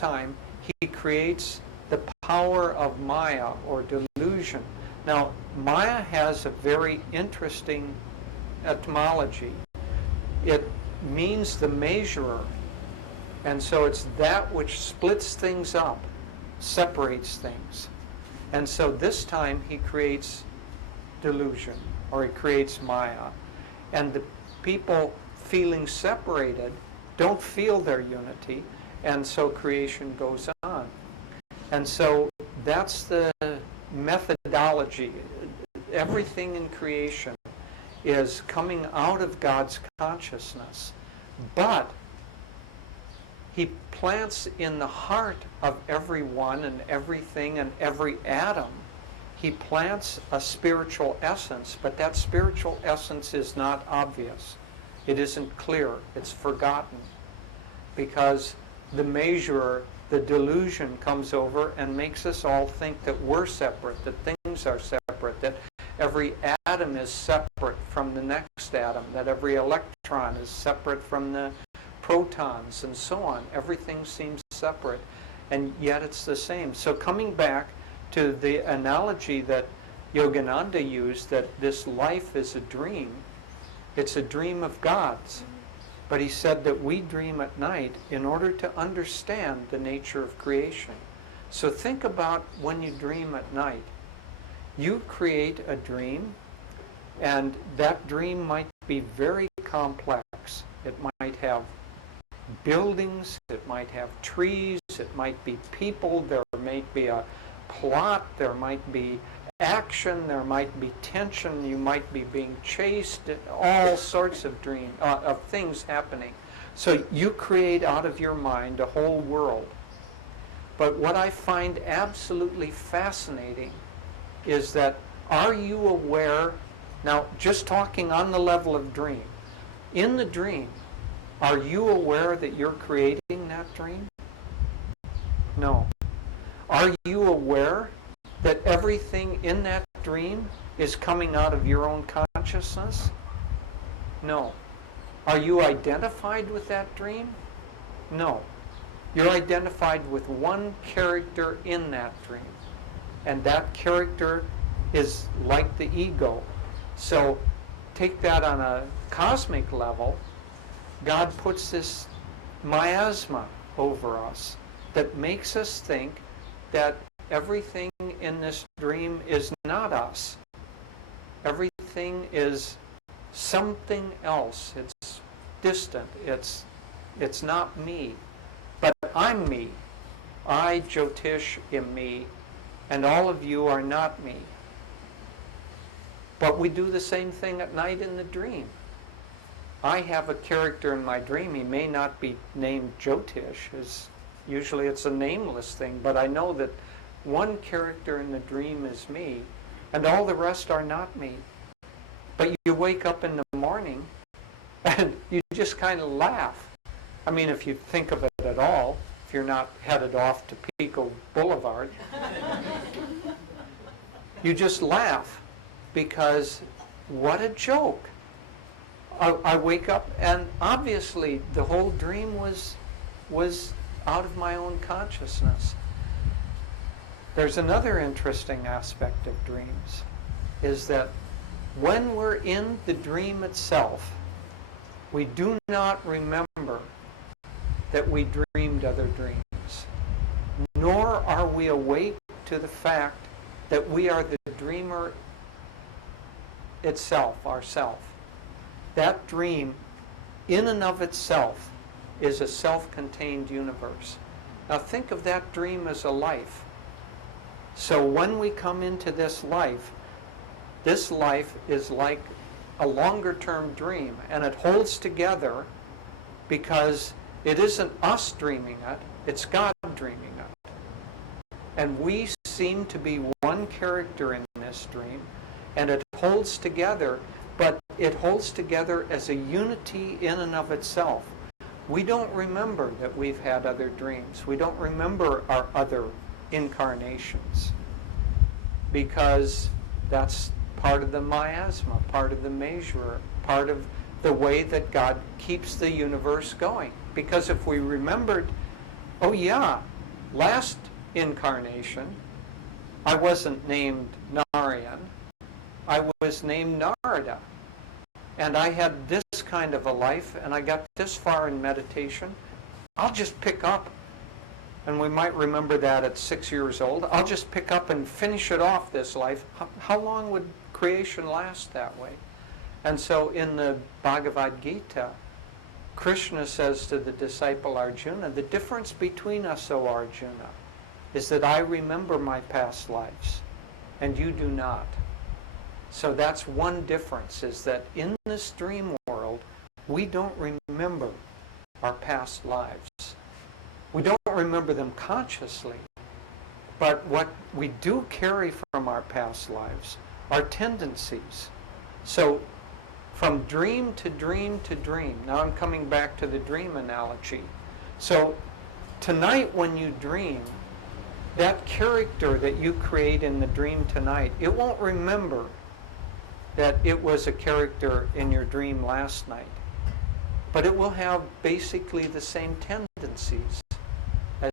time he creates the power of Maya, or delusion. Now, Maya has a very interesting etymology. It means the measurer. And so it's that which splits things up, separates things. And so this time he creates delusion, or he creates Maya. And the people feeling separated don't feel their unity, and so creation goes on. And so that's the methodology. Everything in creation is coming out of God's consciousness. But he plants in the heart of everyone and everything and every atom, he plants a spiritual essence, but that spiritual essence is not obvious. It isn't clear. It's forgotten. Because the measurer, the delusion, comes over and makes us all think that we're separate, that things are separate, that every atom is separate from the next atom, that every electron is separate from the protons, and so on. Everything seems separate, and yet it's the same. So coming back to the analogy that Yogananda used, that this life is a dream, it's a dream of God's. But he said that we dream at night in order to understand the nature of creation. So think about when you dream at night. You create a dream, and that dream might be very complex. It might have buildings, it might have trees, it might be people, there might be a plot, there might be action, there might be tension, you might be being chased, all sorts of of things happening. So you create out of your mind a whole world. But what I find absolutely fascinating is that, are you aware, now just talking on the level of dream, in the dream, are you aware that you're creating that dream? No. Are you aware that everything in that dream is coming out of your own consciousness? No. Are you identified with that dream? No. You're identified with one character in that dream. And that character is like the ego. So take that on a cosmic level. God puts this miasma over us that makes us think that everything in this dream is not us. Everything is something else. It's distant. It's not me. But I'm me. I, Jyotish, am me. And all of you are not me. But we do the same thing at night in the dream. I have a character in my dream. He may not be named Jyotish. Usually it's a nameless thing. But I know that one character in the dream is me, and all the rest are not me. But you wake up in the morning, and you just kind of laugh. I mean, if you think of it at all, if you're not headed off to Pico Boulevard, you just laugh, because what a joke. I wake up, and obviously the whole dream was out of my own consciousness. There's another interesting aspect of dreams, is that when we're in the dream itself, we do not remember that we dreamed other dreams, nor are we awake to the fact that we are the dreamer itself, ourself. That dream, in and of itself, is a self-contained universe. Now think of that dream as a life. So when we come into this life is like a longer-term dream, and it holds together because it isn't us dreaming it, it's God dreaming it. And we seem to be one character in this dream, and it holds together, but it holds together as a unity in and of itself. We don't remember that we've had other dreams. We don't remember our other incarnations, because that's part of the miasma, part of the measurer, part of the way that God keeps the universe going. Because if we remembered Oh yeah, last incarnation, I wasn't named Narayan. I was named Narada. And I had this kind of a life, and I got this far in meditation. I'll just pick up, and we might remember that at 6 years old. I'll just pick up and finish it off this life. How long would creation last that way? And so in the Bhagavad Gita, Krishna says to the disciple Arjuna, the difference between us, O Arjuna, is that I remember my past lives, and you do not. So that's one difference, is that in this dream world, we don't remember our past lives. We don't remember them consciously, but what we do carry from our past lives are tendencies. So from dream to dream to dream, now I'm coming back to the dream analogy. So tonight when you dream, that character that you create in the dream tonight, it won't remember that it was a character in your dream last night. But it will have basically the same tendencies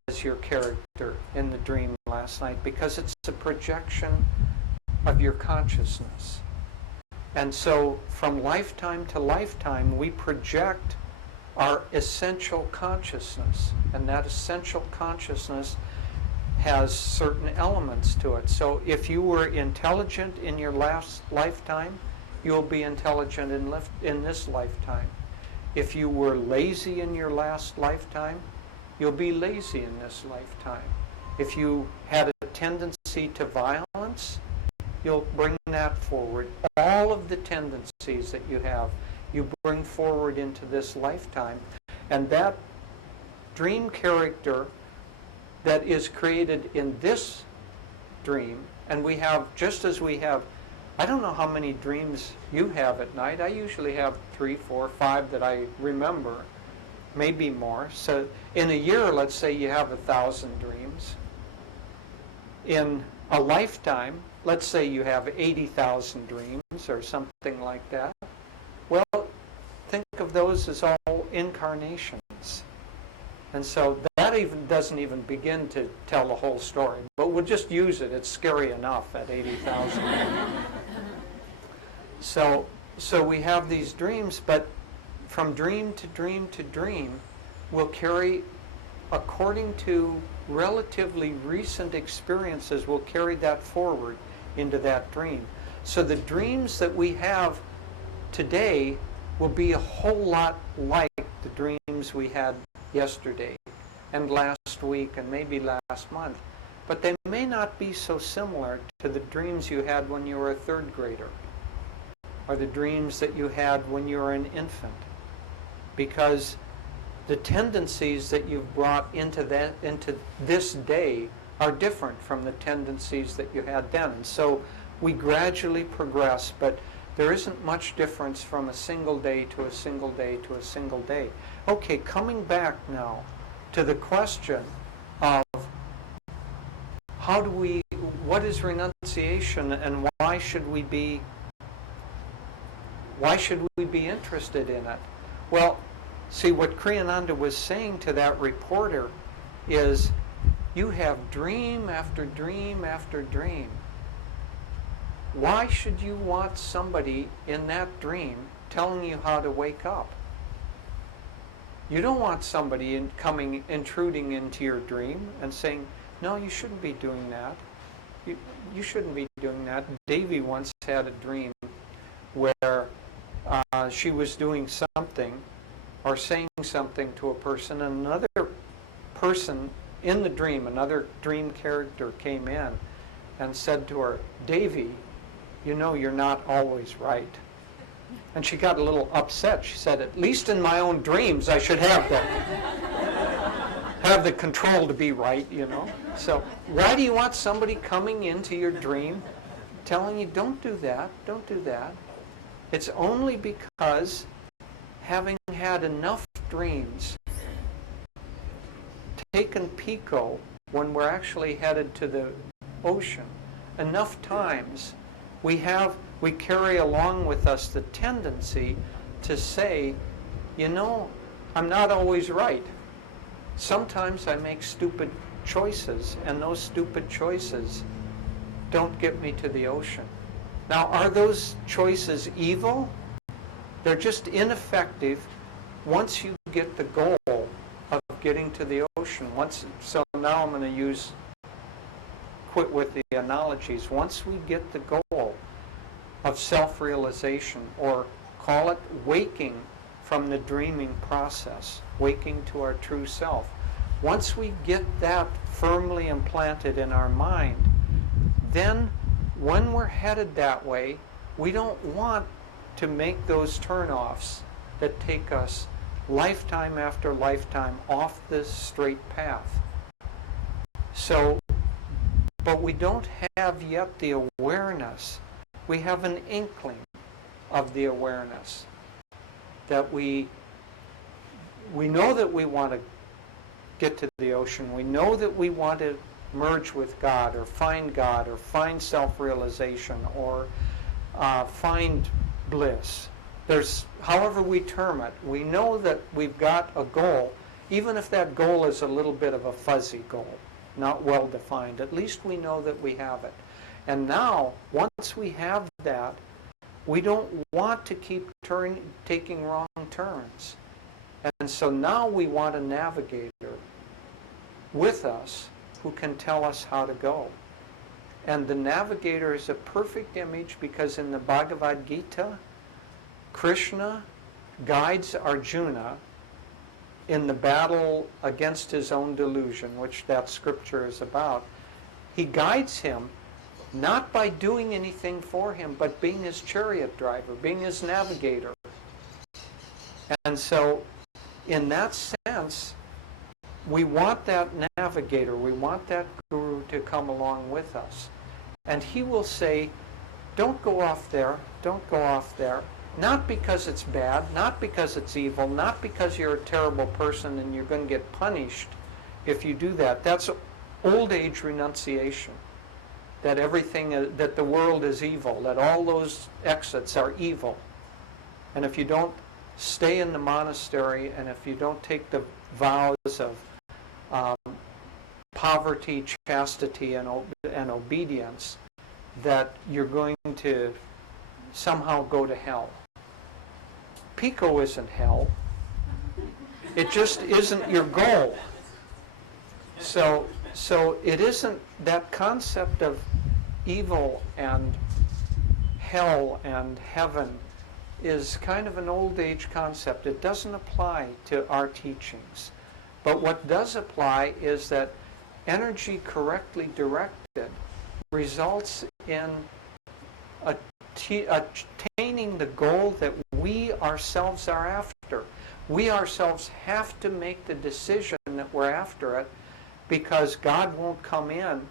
as your character in the dream last night, because it's a projection of your consciousness. And so from lifetime to lifetime, we project our essential consciousness. And that essential consciousness has certain elements to it. So if you were intelligent in your last lifetime, you'll be intelligent in this lifetime. If you were lazy in your last lifetime, you'll be lazy in this lifetime. If you had a tendency to violence, you'll bring that forward. All of the tendencies that you have, you bring forward into this lifetime. And that dream character that is created in this dream, and we have, just as we have, I don't know how many dreams you have at night. I usually have 3, 4, 5 that I remember, maybe more. So in a year, let's say you have 1,000 dreams. In a lifetime, let's say you have 80,000 dreams or something like that. Well, think of those as all incarnations. And so that even doesn't even begin to tell the whole story. But we'll just use it. It's scary enough at 80,000. So we have these dreams, but from dream to dream to dream, we'll carry, according to relatively recent experiences, we'll carry that forward into that dream. So the dreams that we have today will be a whole lot like the dreams we had yesterday and last week and maybe last month. But they may not be so similar to the dreams you had when you were a third grader or the dreams that you had when you were an infant. Because the tendencies that you've brought into this day are different from the tendencies that you had then. And so we gradually progress, but there isn't much difference from a single day to a single day to a single day. Okay, coming back now to the question of what is renunciation, and why should we be interested in it? Well, see, what Kriyananda was saying to that reporter is, you have dream after dream after dream. Why should you want somebody in that dream telling you how to wake up? You don't want somebody intruding into your dream and saying, no, you shouldn't be doing that. You shouldn't be doing that. Devi once had a dream where she was doing something or saying something to a person, and another person in the dream, another dream character came in and said to her, Devi, you know you're not always right. And she got a little upset. She said, at least in my own dreams I should have the control to be right, you know. So why do you want somebody coming into your dream telling you, don't do that, don't do that? It's only because having had enough dreams, taken Pico when we're actually headed to the ocean, enough times, we carry along with us the tendency to say, you know, I'm not always right. sometimes I make stupid choices, and those stupid choices don't get me to the ocean. Now, are those choices evil? They're just ineffective once you get the goal of getting to the ocean. So now I'm going to quit with the analogies. Once we get the goal of self-realization, or call it waking from the dreaming process, waking to our true self, once we get that firmly implanted in our mind, then when we're headed that way, we don't want to make those turnoffs that take us lifetime after lifetime off this straight path. So, but we don't have yet the awareness. We have an inkling of the awareness that we know that we want to get to the ocean. We know that we want to merge with God, or find self-realization, or find bliss. There's, however we term it, we know that we've got a goal, even if that goal is a little bit of a fuzzy goal, not well defined. At least we know that we have it. And now, once we have that, we don't want to keep taking wrong turns. And so now we want a navigator with us who can tell us how to go. And the navigator is a perfect image, because in the Bhagavad Gita, Krishna guides Arjuna in the battle against his own delusion, which that scripture is about. He guides him not by doing anything for him, but being his chariot driver, being his navigator. And so, in that sense, we want that navigator, we want that guru to come along with us. And he will say, don't go off there, don't go off there. Not because it's bad, not because it's evil, not because you're a terrible person and you're going to get punished if you do that. That's old age renunciation. That that the world is evil, that all those exits are evil. And if you don't stay in the monastery, and if you don't take the vows of poverty, chastity, and obedience, that you're going to somehow go to hell. Pico isn't hell. It just isn't your goal. So it isn't, that concept of evil and hell and heaven is kind of an old age concept. It doesn't apply to our teachings. But what does apply is that energy correctly directed results in attaining the goal that we ourselves are after. We ourselves have to make the decision that we're after it, because God won't come in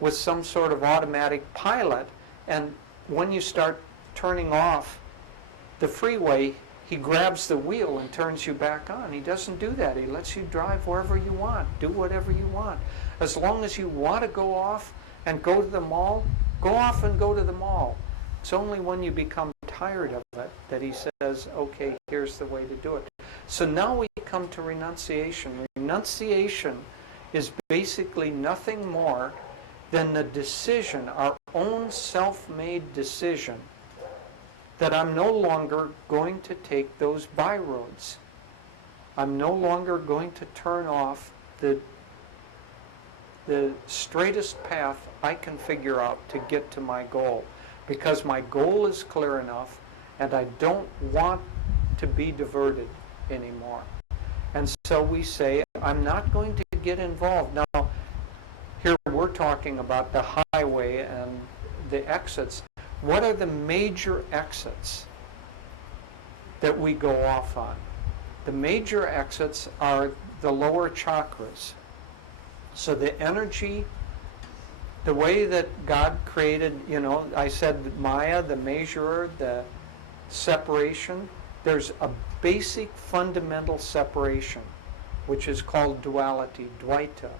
with some sort of automatic pilot, and when you start turning off the freeway, he grabs the wheel and turns you back on. He doesn't do that. He lets you drive wherever you want, do whatever you want. As long as you want to go off and go to the mall, go off and go to the mall. It's only when you become tired of it that he says, okay, here's the way to do it. So now we come to renunciation. Renunciation is basically nothing more than the decision, our own self-made decision, that I'm no longer going to take those byroads. I'm no longer going to turn off the straightest path I can figure out to get to my goal, because my goal is clear enough and I don't want to be diverted anymore. And so we say, I'm not going to get involved. Now, here we're talking about the highway and the exits. What are the major exits that we go off on? The major exits are the lower chakras. So the energy, the way that God created, I said Maya, the measurer, the separation, there's a basic fundamental separation, which is called duality, Dvaita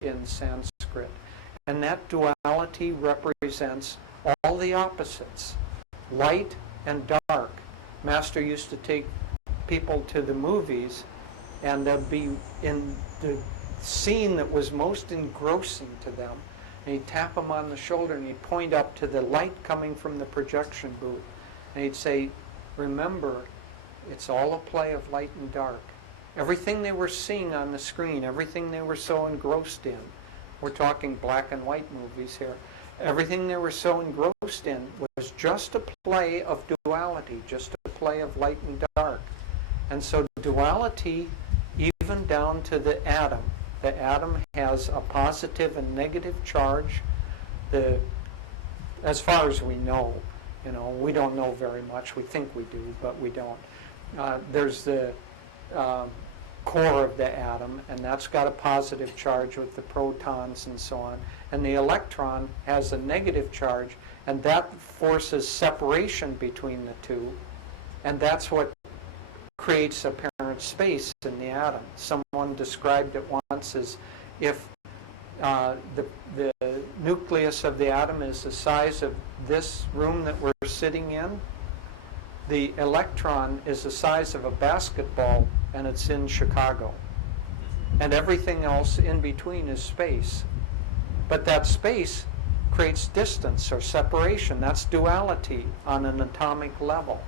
in Sanskrit. And that duality represents all the opposites, light and dark. Master used to take people to the movies, and they'd be in the scene that was most engrossing to them. And he'd tap them on the shoulder and he'd point up to the light coming from the projection booth. And he'd say, remember, it's all a play of light and dark. Everything they were seeing on the screen, everything they were so engrossed in, we're talking black and white movies here, everything they were so engrossed in was just a play of duality, just a play of light and dark. And so duality, even down to the atom has a positive and negative charge. As far as we know, we don't know very much. We think we do, but we don't. There's the core of the atom, and that's got a positive charge with the protons and so on. And the electron has a negative charge, and that forces separation between the two. And that's what creates apparent space in the atom. Someone described it once as if the nucleus of the atom is the size of this room that we're sitting in, the electron is the size of a basketball, and it's in Chicago. And everything else in between is space. But that space creates distance or separation. That's duality on an atomic level.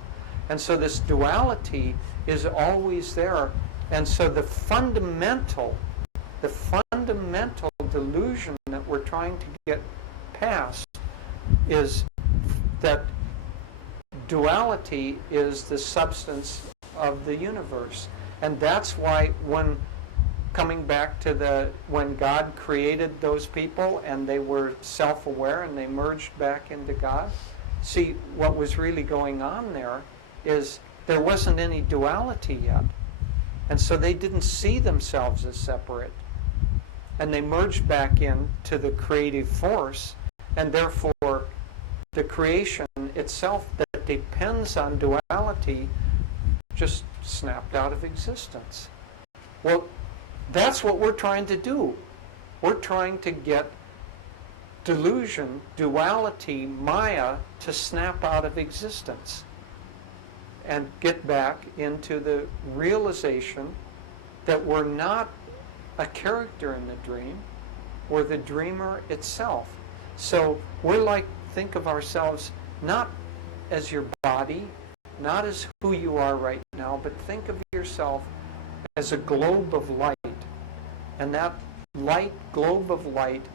And so this duality is always there. And so the fundamental delusion that we're trying to get past is that duality is the substance of the universe. And that's why coming back to when God created those people and they were self-aware and they merged back into God, see, what was really going on there is there wasn't any duality yet. And so they didn't see themselves as separate. And they merged back into the creative force, and therefore the creation itself that depends on duality just snapped out of existence. Well, that's what we're trying to do. We're trying to get delusion, duality, Maya, to snap out of existence and get back into the realization that we're not a character in the dream, we're the dreamer itself. So think of ourselves not as your body, not as who you are right now, but think of yourself as a globe of light. And that globe of light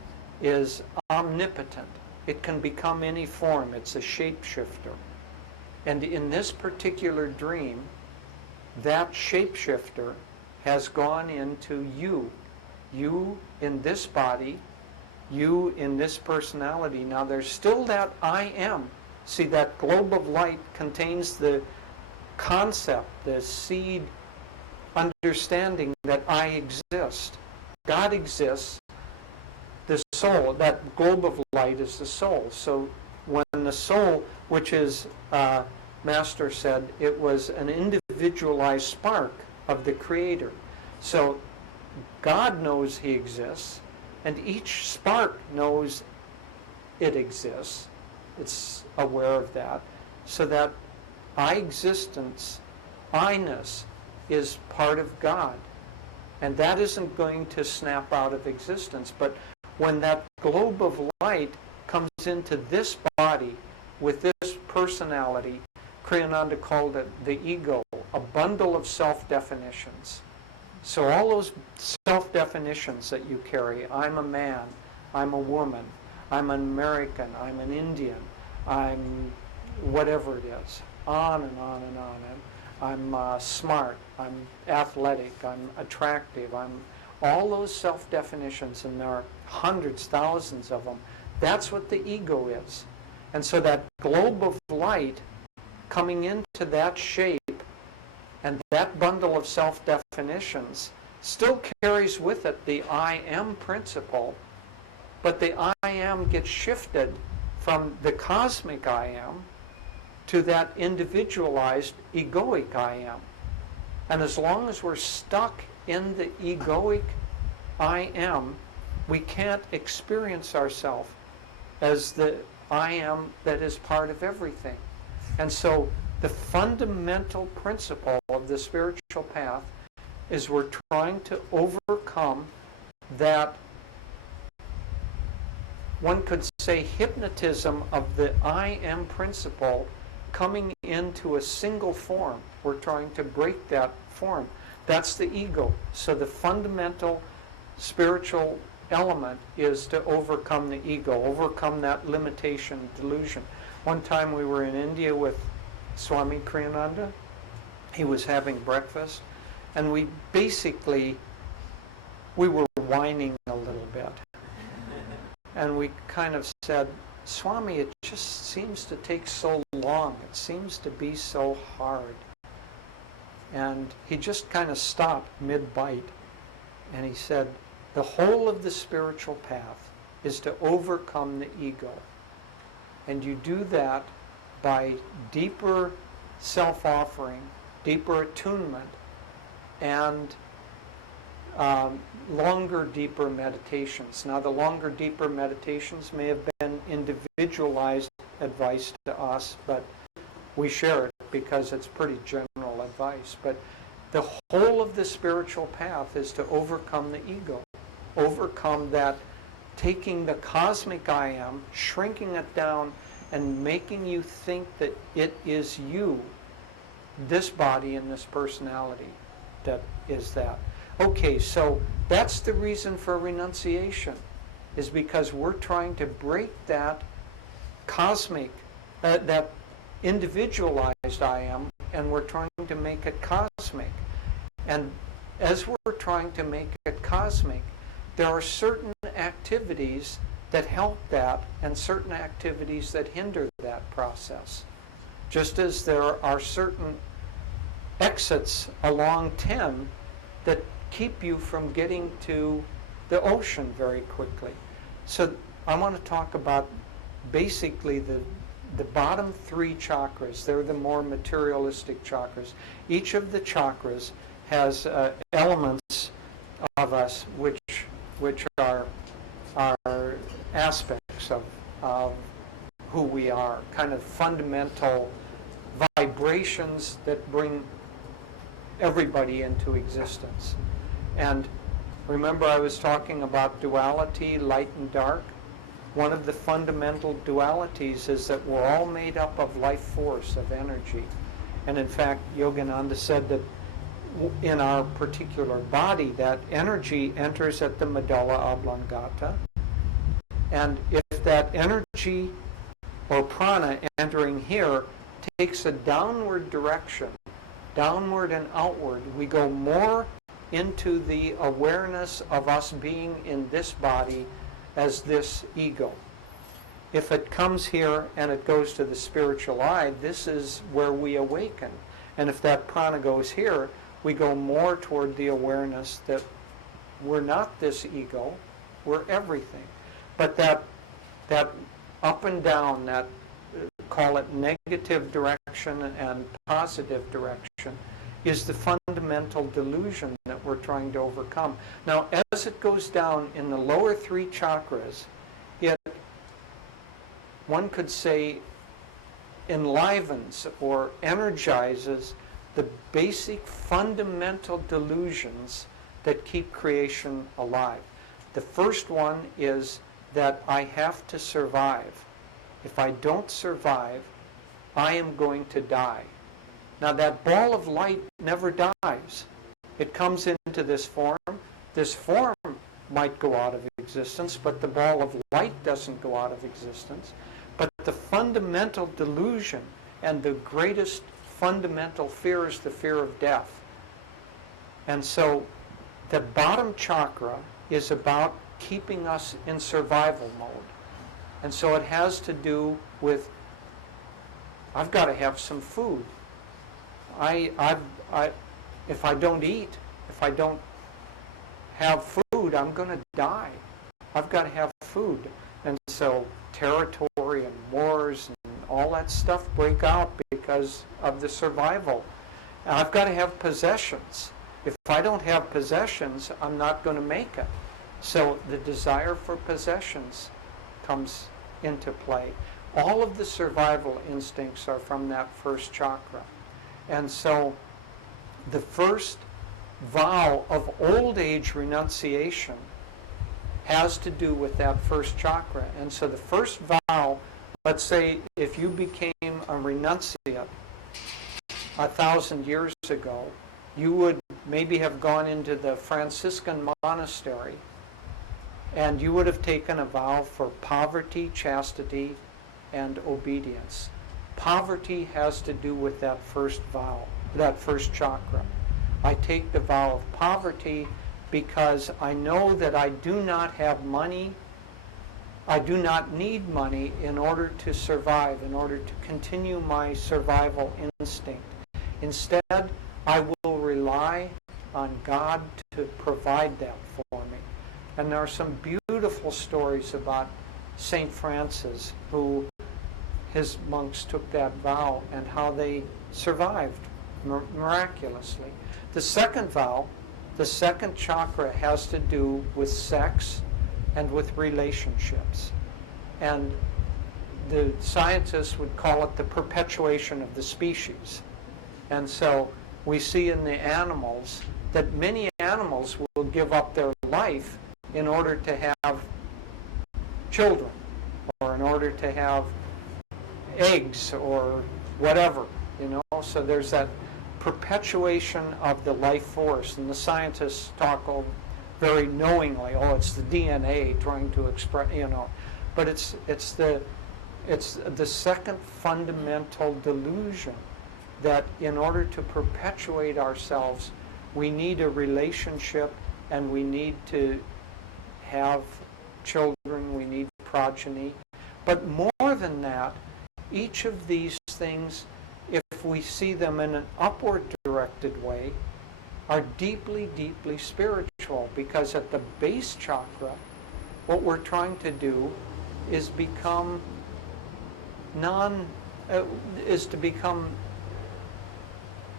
is omnipotent. It can become any form. It's a shapeshifter. And in this particular dream, that shapeshifter has gone into you. You in this body, you in this personality. Now there's still that I am. See, that globe of light contains the concept, the seed understanding that I exist. God exists. The soul, that globe of light is the soul. So when the soul, which is, Master said, it was an individualized spark of the Creator. So God knows He exists, and each spark knows it exists. It's aware of that. So that I-existence, I-ness, is part of God. And that isn't going to snap out of existence. But when that globe of light comes into this body with this personality, Kriyananda called it the ego, a bundle of self-definitions. So all those self-definitions that you carry, I'm a man, I'm a woman, I'm an American, I'm an Indian, I'm whatever it is, on and on and on. I'm smart, I'm athletic, I'm attractive, I'm all those self-definitions, and there are hundreds, thousands of them. That's what the ego is. And so that globe of light coming into that shape and that bundle of self-definitions still carries with it the I am principle, but the I am gets shifted from the cosmic I am to that individualized egoic I am. And as long as we're stuck in the egoic I am, we can't experience ourselves as the I am that is part of everything. And so the fundamental principle of the spiritual path is we're trying to overcome that, one could say, hypnotism of the I am principle coming into a single form. We're trying to break that form. That's the ego. So the fundamental spiritual element is to overcome the ego, overcome that limitation, delusion. One time we were in India with Swami Kriyananda. He was having breakfast, and we were whining a little bit. And we kind of said, Swami, it just seems to take so long. It seems to be so hard. And he just kind of stopped mid-bite. And he said, the whole of the spiritual path is to overcome the ego. And you do that by deeper self-offering, deeper attunement, and longer, deeper meditations. Now, the longer, deeper meditations may have been individualized advice to us, but we share it because it's pretty general advice. But the whole of the spiritual path is to overcome the ego, overcome that, taking the cosmic I am, shrinking it down, and making you think that it is you, this body and this personality, that is that. Okay, so that's the reason for renunciation, is because we're trying to break that cosmic, that individualized I am, and we're trying to make it cosmic. And as we're trying to make it cosmic, there are certain activities that help that and certain activities that hinder that process. Just as there are certain exits along 10 that keep you from getting to the ocean very quickly. So I want to talk about basically the bottom 3 chakras. They're the more materialistic chakras. Each of the chakras has elements of us which are aspects of who we are, kind of fundamental vibrations that bring everybody into existence. And remember, I was talking about duality, light and dark. One of the fundamental dualities is that we're all made up of life force, of energy. And in fact, Yogananda said that in our particular body, that energy enters at the medulla oblongata. And if that energy or prana entering here takes a downward direction, downward and outward, we go more into the awareness of us being in this body as this ego. If it comes here and it goes to the spiritual eye, this is where we awaken. And if that prana goes here, we go more toward the awareness that we're not this ego, we're everything. But that up and down, that call it negative direction and positive direction, is the fundamental delusion that we're trying to overcome. Now, as it goes down in the lower 3 chakras, it, one could say, enlivens or energizes the basic fundamental delusions that keep creation alive. The first one is that I have to survive. If I don't survive, I am going to die. Now, that ball of light never dies. It comes into this form. This form might go out of existence, but the ball of light doesn't go out of existence. But the fundamental delusion and the greatest fundamental fear is the fear of death. And so the bottom chakra is about keeping us in survival mode. And so it has to do with, I've got to have some food. If I don't eat, if I don't have food, I'm going to die. I've got to have food. And so territory and wars and all that stuff break out because of the survival. And I've got to have possessions. If I don't have possessions, I'm not going to make it. So the desire for possessions comes into play. All of the survival instincts are from that first chakra. And so the first vow of old age renunciation has to do with that first chakra. And so the first vow, let's say if you became a renunciate 1,000 years ago, you would maybe have gone into the Franciscan monastery and you would have taken a vow for poverty, chastity, and obedience. Poverty has to do with that first vow, that first chakra. I take the vow of poverty because I know that I do not have money, I do not need money in order to survive, in order to continue my survival instinct. Instead, I will rely on God to provide that for me. And there are some beautiful stories about St. Francis, who his monks took that vow and how they survived miraculously. The second vow, the second chakra, has to do with sex and with relationships. And the scientists would call it the perpetuation of the species. And so we see in the animals that many animals will give up their life in order to have children, or in order to have eggs, or whatever, you know. So there's that perpetuation of the life force, and the scientists talk very knowingly, oh, it's the DNA trying to express, you know, but it's the second fundamental delusion, that in order to perpetuate ourselves, we need a relationship, and we need to have children, we need progeny. But more than that, each of these things, if we see them in an upward directed way, are deeply, deeply spiritual, because at the base chakra, what we're trying to do is become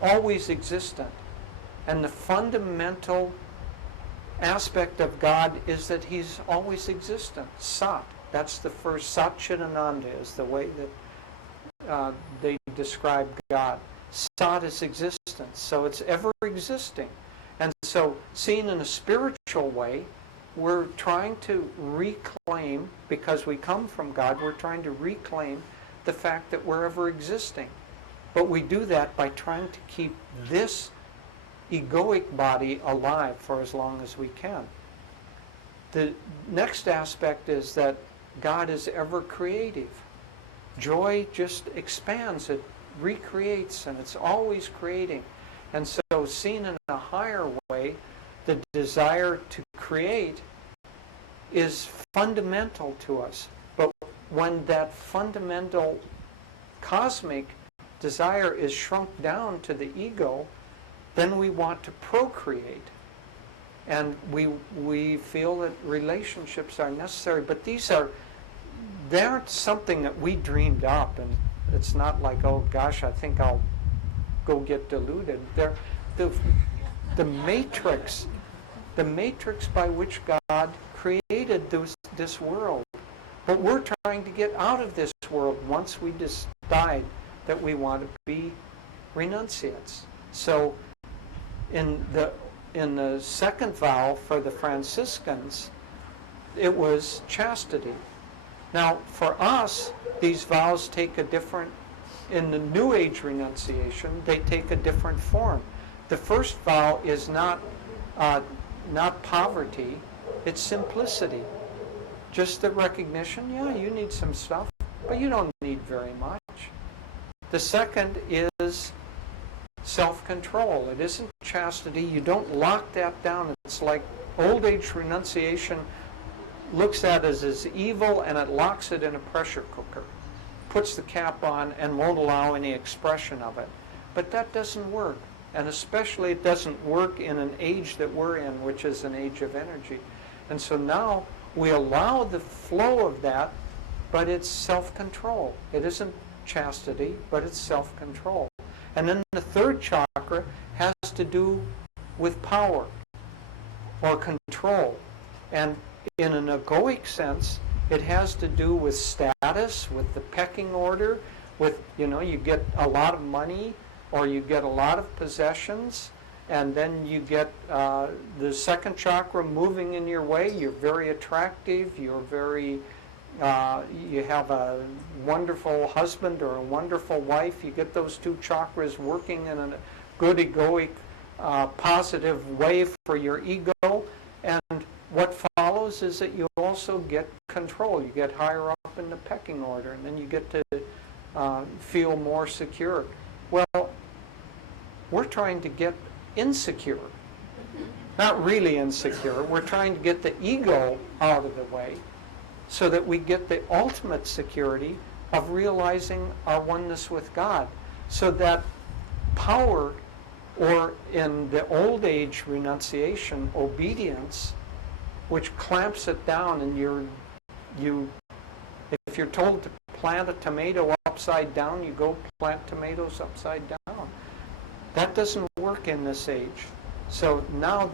always existent. And the fundamental aspect of God is that he's always existent. Sat. That's the first. Sat Chit Ananda is the way that they describe God. Sat is existence. So it's ever existing. And so, seen in a spiritual way, we're trying to reclaim, because we come from God, we're trying to reclaim the fact that we're ever existing. But we do that by trying to keep this egoic body alive for as long as we can. The next aspect is that God is ever creative. Joy just expands, it recreates, and it's always creating. And so, seen in a higher way, the desire to create is fundamental to us. But when that fundamental cosmic desire is shrunk down to the ego, then we want to procreate. And we feel that relationships are necessary. But they aren't something that we dreamed up. And it's not like, oh gosh, I think I'll go get deluded. They're the matrix by which God created this world. But we're trying to get out of this world once we decide that we want to be renunciates. So in the second vow for the Franciscans, it was chastity. Now, for us, these vows take a different, in the New Age renunciation, they take a different form. The first vow is not poverty, it's simplicity. Just the recognition, yeah, you need some stuff, but you don't need very much. The second is self-control. It isn't chastity. You don't lock that down. It's like old age renunciation looks at it as evil, and it locks it in a pressure cooker, puts the cap on, and won't allow any expression of it. But that doesn't work. And especially it doesn't work in an age that we're in, which is an age of energy. And so now we allow the flow of that, but it's self-control. It isn't chastity, but it's self-control. And then the third chakra has to do with power or control. And in an egoic sense, it has to do with status, with the pecking order, with, you get a lot of money, or you get a lot of possessions, and then you get the second chakra moving in your way. You're very attractive. You're very, you have a wonderful husband or a wonderful wife. You get those two chakras working in a good egoic, positive way for your ego. And what follows is that you also get control. You get higher up in the pecking order, and then you get to feel more secure. Well, we're trying to get insecure. Not really insecure. We're trying to get the ego out of the way so that we get the ultimate security of realizing our oneness with God. So that power, or in the old age renunciation, obedience, which clamps it down, and if you're told to plant a tomato upside down, you go plant tomatoes upside down. That doesn't work in this age. So now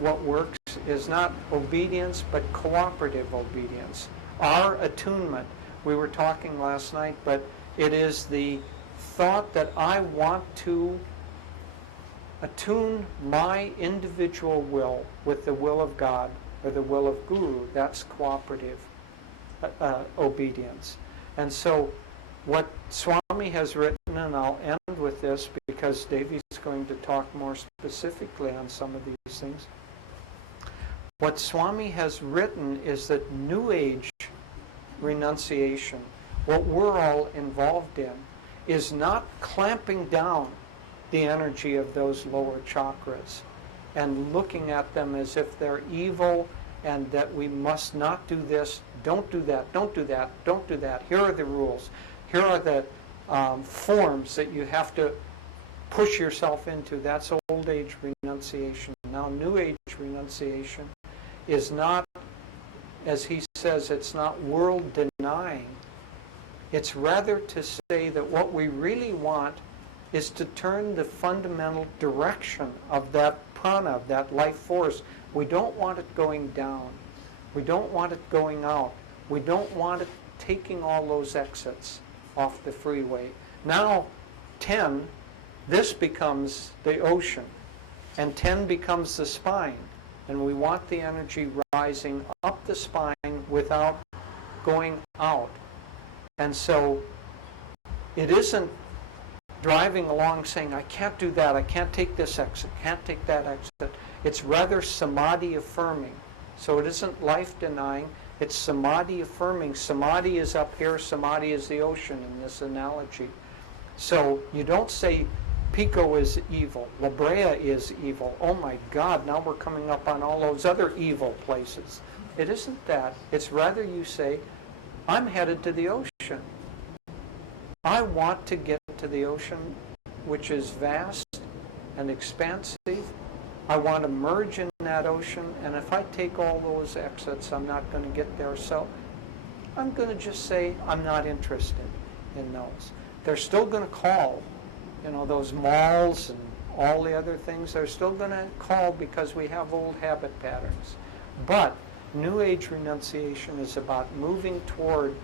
what works is not obedience, but cooperative obedience. Our attunement, we were talking last night, but it is the thought that I want to attune my individual will with the will of God or the will of Guru. That's cooperative obedience. And so what Swami has written, and I'll end with this because Devi is going to talk more specifically on some of these things. What Swami has written is that New Age renunciation, what we're all involved in, is not clamping down the energy of those lower chakras and looking at them as if they're evil and that we must not do this, don't do that, don't do that, don't do that. Here are the rules. Here are the forms that you have to push yourself into. That's old age renunciation. Now, New Age renunciation is not, as he says, it's not world denying. It's rather to say that what we really want is to turn the fundamental direction of that prana, of that life force. We don't want it going down. We don't want it going out. We don't want it taking all those exits off the freeway. Now, 10, this becomes the ocean, and 10 becomes the spine, and we want the energy rising up the spine without going out. And so it isn't driving along saying, I can't do that, I can't take this exit, can't take that exit. It's rather samadhi affirming. So it isn't life denying, it's samadhi affirming. Samadhi is up here, samadhi is the ocean in this analogy. So you don't say Pico is evil, La Brea is evil. Oh my God, now we're coming up on all those other evil places. It isn't that. It's rather you say, I'm headed to the ocean. I want to get to the ocean, which is vast and expansive. I want to merge in that ocean, and if I take all those exits, I'm not going to get there. So I'm going to just say I'm not interested in those. They're still going to call, those malls and all the other things. They're still going to call because we have old habit patterns. But New Age renunciation is about moving toward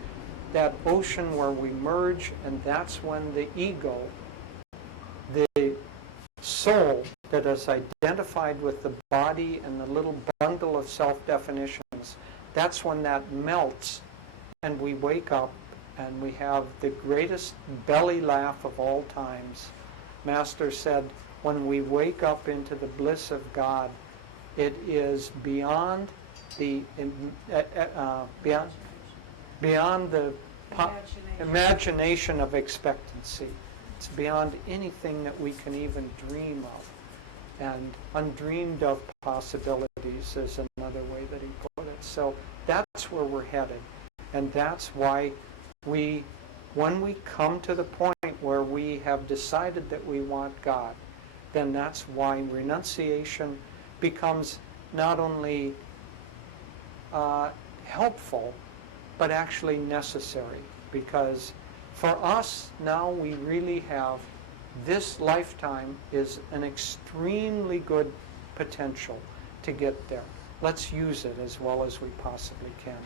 that ocean where we merge, and that's when the ego, the soul that is identified with the body and the little bundle of self-definitions, that's when that melts and we wake up and we have the greatest belly laugh of all times. Master said, when we wake up into the bliss of God, it is beyond the beyond the imagination of expectancy. It's beyond anything that we can even dream of. And undreamed of possibilities is another way that he put it. So that's where we're headed. And that's why when we come to the point where we have decided that we want God, then that's why renunciation becomes not only helpful, but actually necessary. Because for us now, we really have, this lifetime is an extremely good potential to get there. Let's use it as well as we possibly can.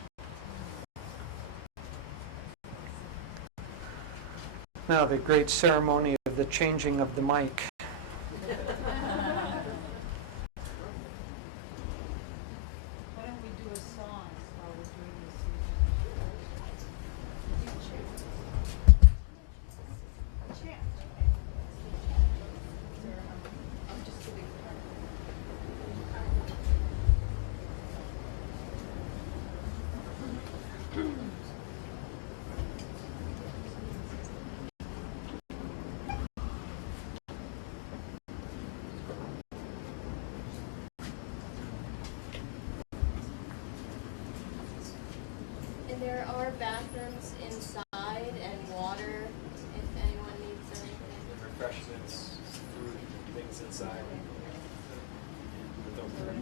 Now the great ceremony of the changing of the mic. There are bathrooms inside and water if anyone needs anything. And refreshments, food, things inside. But don't forget.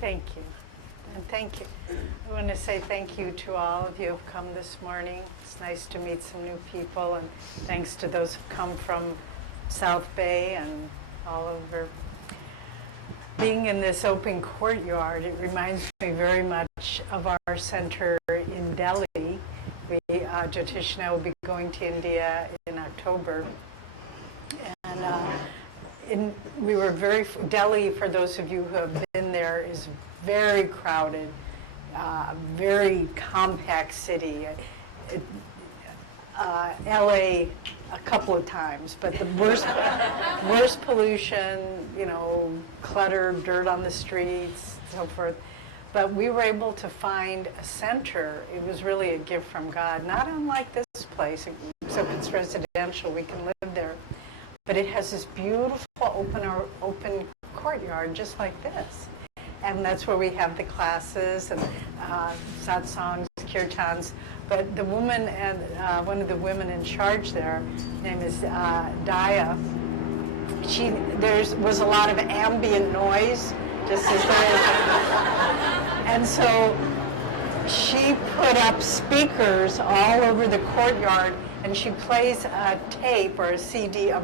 Thank you. And thank you. I want to say thank you to all of you who have come this morning. It's nice to meet some new people, and thanks to those who've come from South Bay and all over. Being in this open courtyard, it reminds me very much of our center in Delhi. Jyotish and I will be going to India in October. And Delhi, for those of you who have been there, is very crowded, very compact city. LA a couple of times, but the worst pollution, clutter, dirt on the streets, so forth. But we were able to find a center. It was really a gift from God, not unlike this place, except it's residential. We can live there. But it has this beautiful open courtyard just like this. And that's where we have the classes and satsangs, kirtans. But the woman and one of the women in charge there, her name is Daya. There was a lot of ambient noise, just as there is. And so she put up speakers all over the courtyard, and she plays a tape or a CD of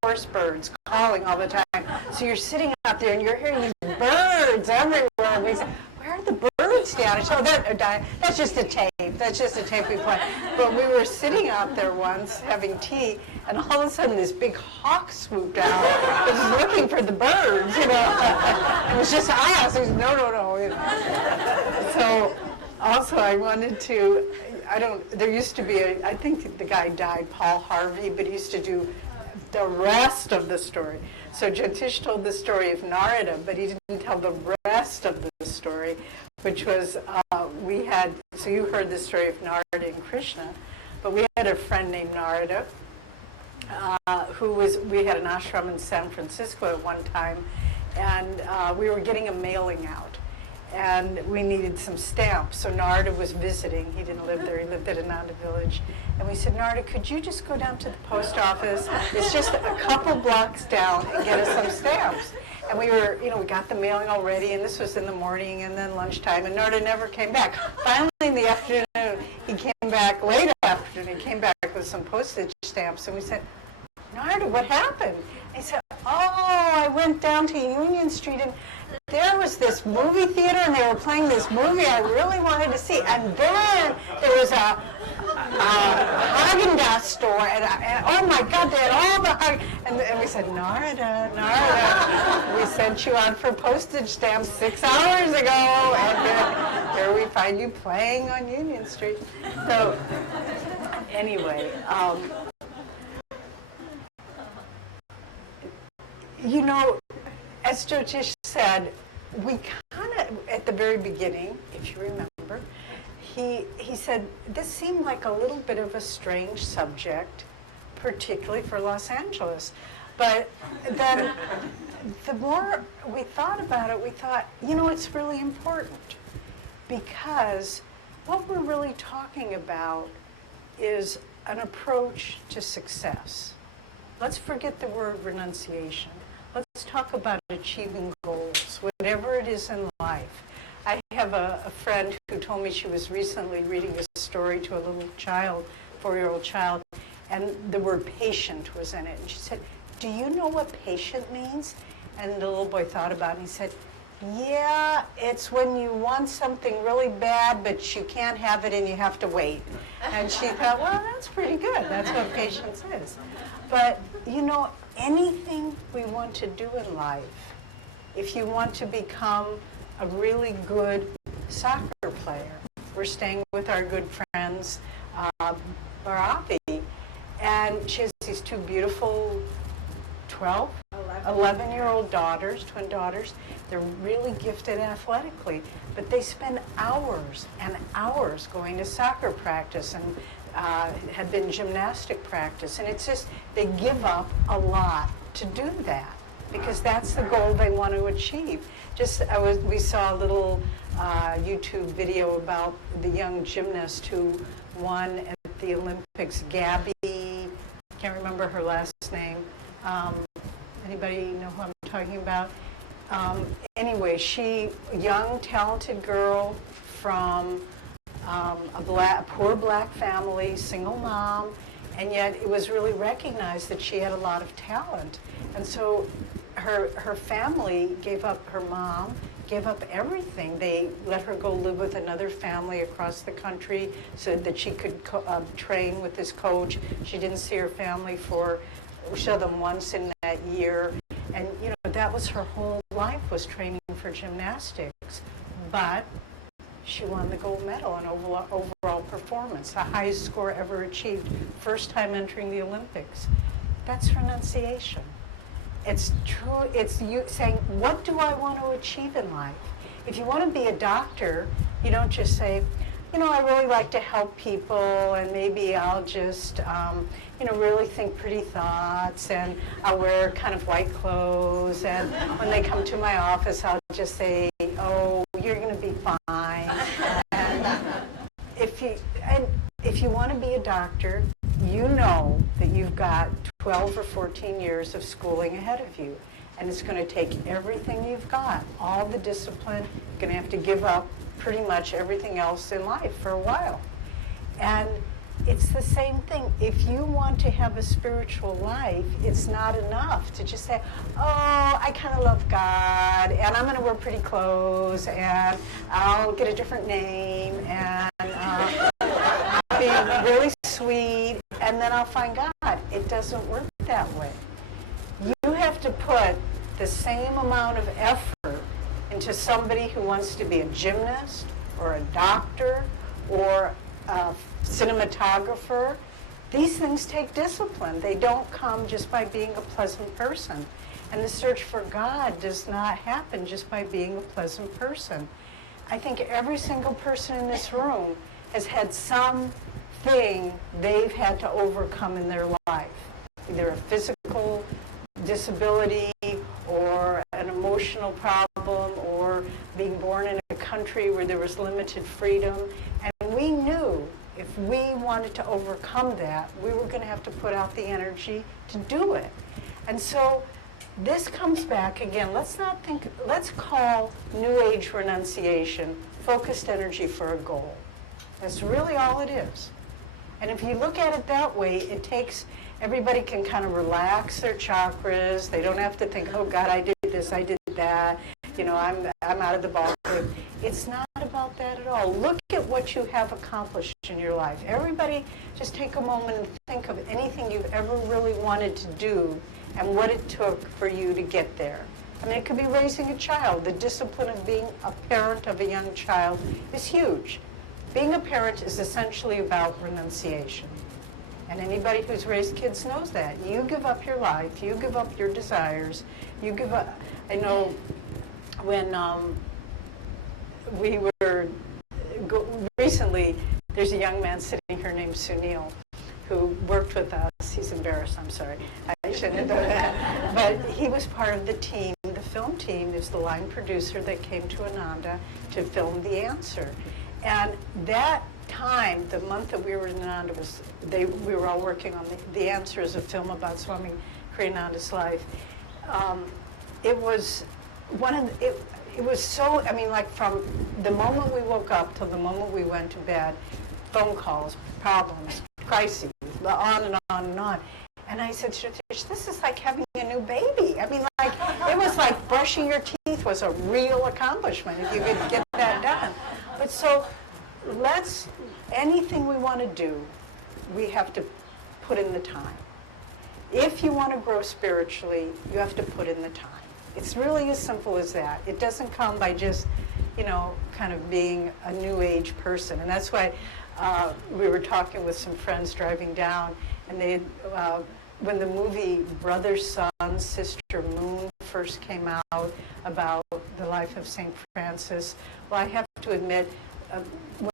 forest birds calling all the time. So you're sitting out there and you're hearing these birds everywhere. And we say, where are the birds down? So that's just a tape. That's just a tape we play. But we were sitting out there once having tea, and all of a sudden this big hawk swooped out. It was looking for the birds, It was just us. It was no. So also I wanted to, there used to be I think the guy died, Paul Harvey, but he used to do the rest of the story. So Jyotish told the story of Narada, but he didn't tell the rest of the story, which was so you heard the story of Narada and Krishna, but we had a friend named Narada we had an ashram in San Francisco at one time, and we were getting a mailing out. And we needed some stamps. So Narada was visiting. He didn't live there. He lived at Ananda Village. And we said, Narada, could you just go down to the post office? It's just a couple blocks down and get us some stamps. And we were, we got the mailing already, and this was in the morning and then lunchtime, and Narada never came back. Finally, in the afternoon, he came back, late afternoon, he came back with some postage stamps, and we said, Narada, what happened? And he said, I went down to Union Street, and there was this movie theater, and they were playing this movie I really wanted to see. And then there was a Haagen-Dazs store, and oh my God, they had all the and we said, Narada, we sent you out for postage stamps 6 hours ago, and here we find you playing on Union Street. So anyway, as Jyotish said, we kind of, at the very beginning, if you remember, he said, this seemed like a little bit of a strange subject, particularly for Los Angeles. But then the more we thought about it, we thought, it's really important, because what we're really talking about is an approach to success. Let's forget the word renunciation. Let's talk about achieving goals, whatever it is in life. I have a friend who told me she was recently reading a story to a little child, 4-year-old child, and the word patient was in it. And she said, do you know what patient means? And the little boy thought about it, and he said, yeah, it's when you want something really bad, but you can't have it and you have to wait. And she thought, well, that's pretty good. That's what patience is. But, anything we want to do in life, if you want to become a really good soccer player, we're staying with our good friends, Barapi, and she has these two beautiful 11-year-old daughters, twin daughters. They're really gifted athletically, but they spend hours and hours going to soccer practice and had been gymnastic practice. And it's just, they give up a lot to do that because that's the goal they want to achieve. We saw a little YouTube video about the young gymnast who won at the Olympics, Gabby, can't remember her last name. Anybody know who I'm talking about? Anyway, young, talented girl from a poor black family, single mom, and yet it was really recognized that she had a lot of talent. And so her family her mom gave up everything. They let her go live with another family across the country so that she could train with this coach. She didn't see her family show them once in that year. And, that was her whole life, was training for gymnastics. But she won the gold medal in overall performance, the highest score ever achieved, first time entering the Olympics. That's renunciation. It's true. It's you saying, what do I want to achieve in life? If you want to be a doctor, you don't just say, I really like to help people, and maybe I'll just, really think pretty thoughts, and I'll wear kind of white clothes, and when they come to my office, I'll just say, oh, you're going to be fine. And if you want to be a doctor, you know that you've got 12 or 14 years of schooling ahead of you, and it's going to take everything you've got, all the discipline. You're going to have to give up pretty much everything else in life for a while. And it's the same thing. If you want to have a spiritual life, it's not enough to just say, oh, I kind of love God, and I'm going to wear pretty clothes, and I'll get a different name, and I'll be really sweet, and then I'll find God. It doesn't work that way. You have to put the same amount of effort into somebody who wants to be a gymnast or a doctor or a cinematographer. These things take discipline. They don't come just by being a pleasant person. And the search for God does not happen just by being a pleasant person. I think every single person in this room has had something they've had to overcome in their life. Either a physical disability or an emotional problem or being born in a country where there was limited freedom. And we knew if we wanted to overcome that, we were going to have to put out the energy to do it. And so this comes back again. Let's call New Age renunciation focused energy for a goal. That's really all it is. And if you look at it that way, it takes, everybody can kind of relax their chakras. They don't have to think, oh God, I did this, I did that. You know, I'm out of the ballgame. It's not about that at all. Look at what you have accomplished in your life. Everybody just take a moment and think of anything you've ever really wanted to do and what it took for you to get there. I mean, it could be raising a child. The discipline of being a parent of a young child is huge. Being a parent is essentially about renunciation. And anybody who's raised kids knows that. You give up your life, you give up your desires, you give up. I know when we were, recently, there's a young man sitting here named Sunil who worked with us. He's embarrassed, I'm sorry. I shouldn't have done that. But he was part of the team, the film team. Is the line producer that came to Ananda to film The Answer. And that time, the month that we were in Ananda, we were all working on The Answer is a film about Swami Kriyananda's life. It was it was so, I mean, like from the moment we woke up till the moment we went to bed, phone calls, problems, crises, on and on and on. And I said, Jyotish, this is like having a new baby. I mean, like, it was like brushing your teeth was a real accomplishment if you could get that done. But so anything we want to do, we have to put in the time. If you want to grow spiritually, you have to put in the time. It's really as simple as that. It doesn't come by just, kind of being a new age person. And that's why we were talking with some friends driving down, and they, when the movie Brother, Sun, Sister, Moon first came out about the life of St. Francis, well, I have to admit,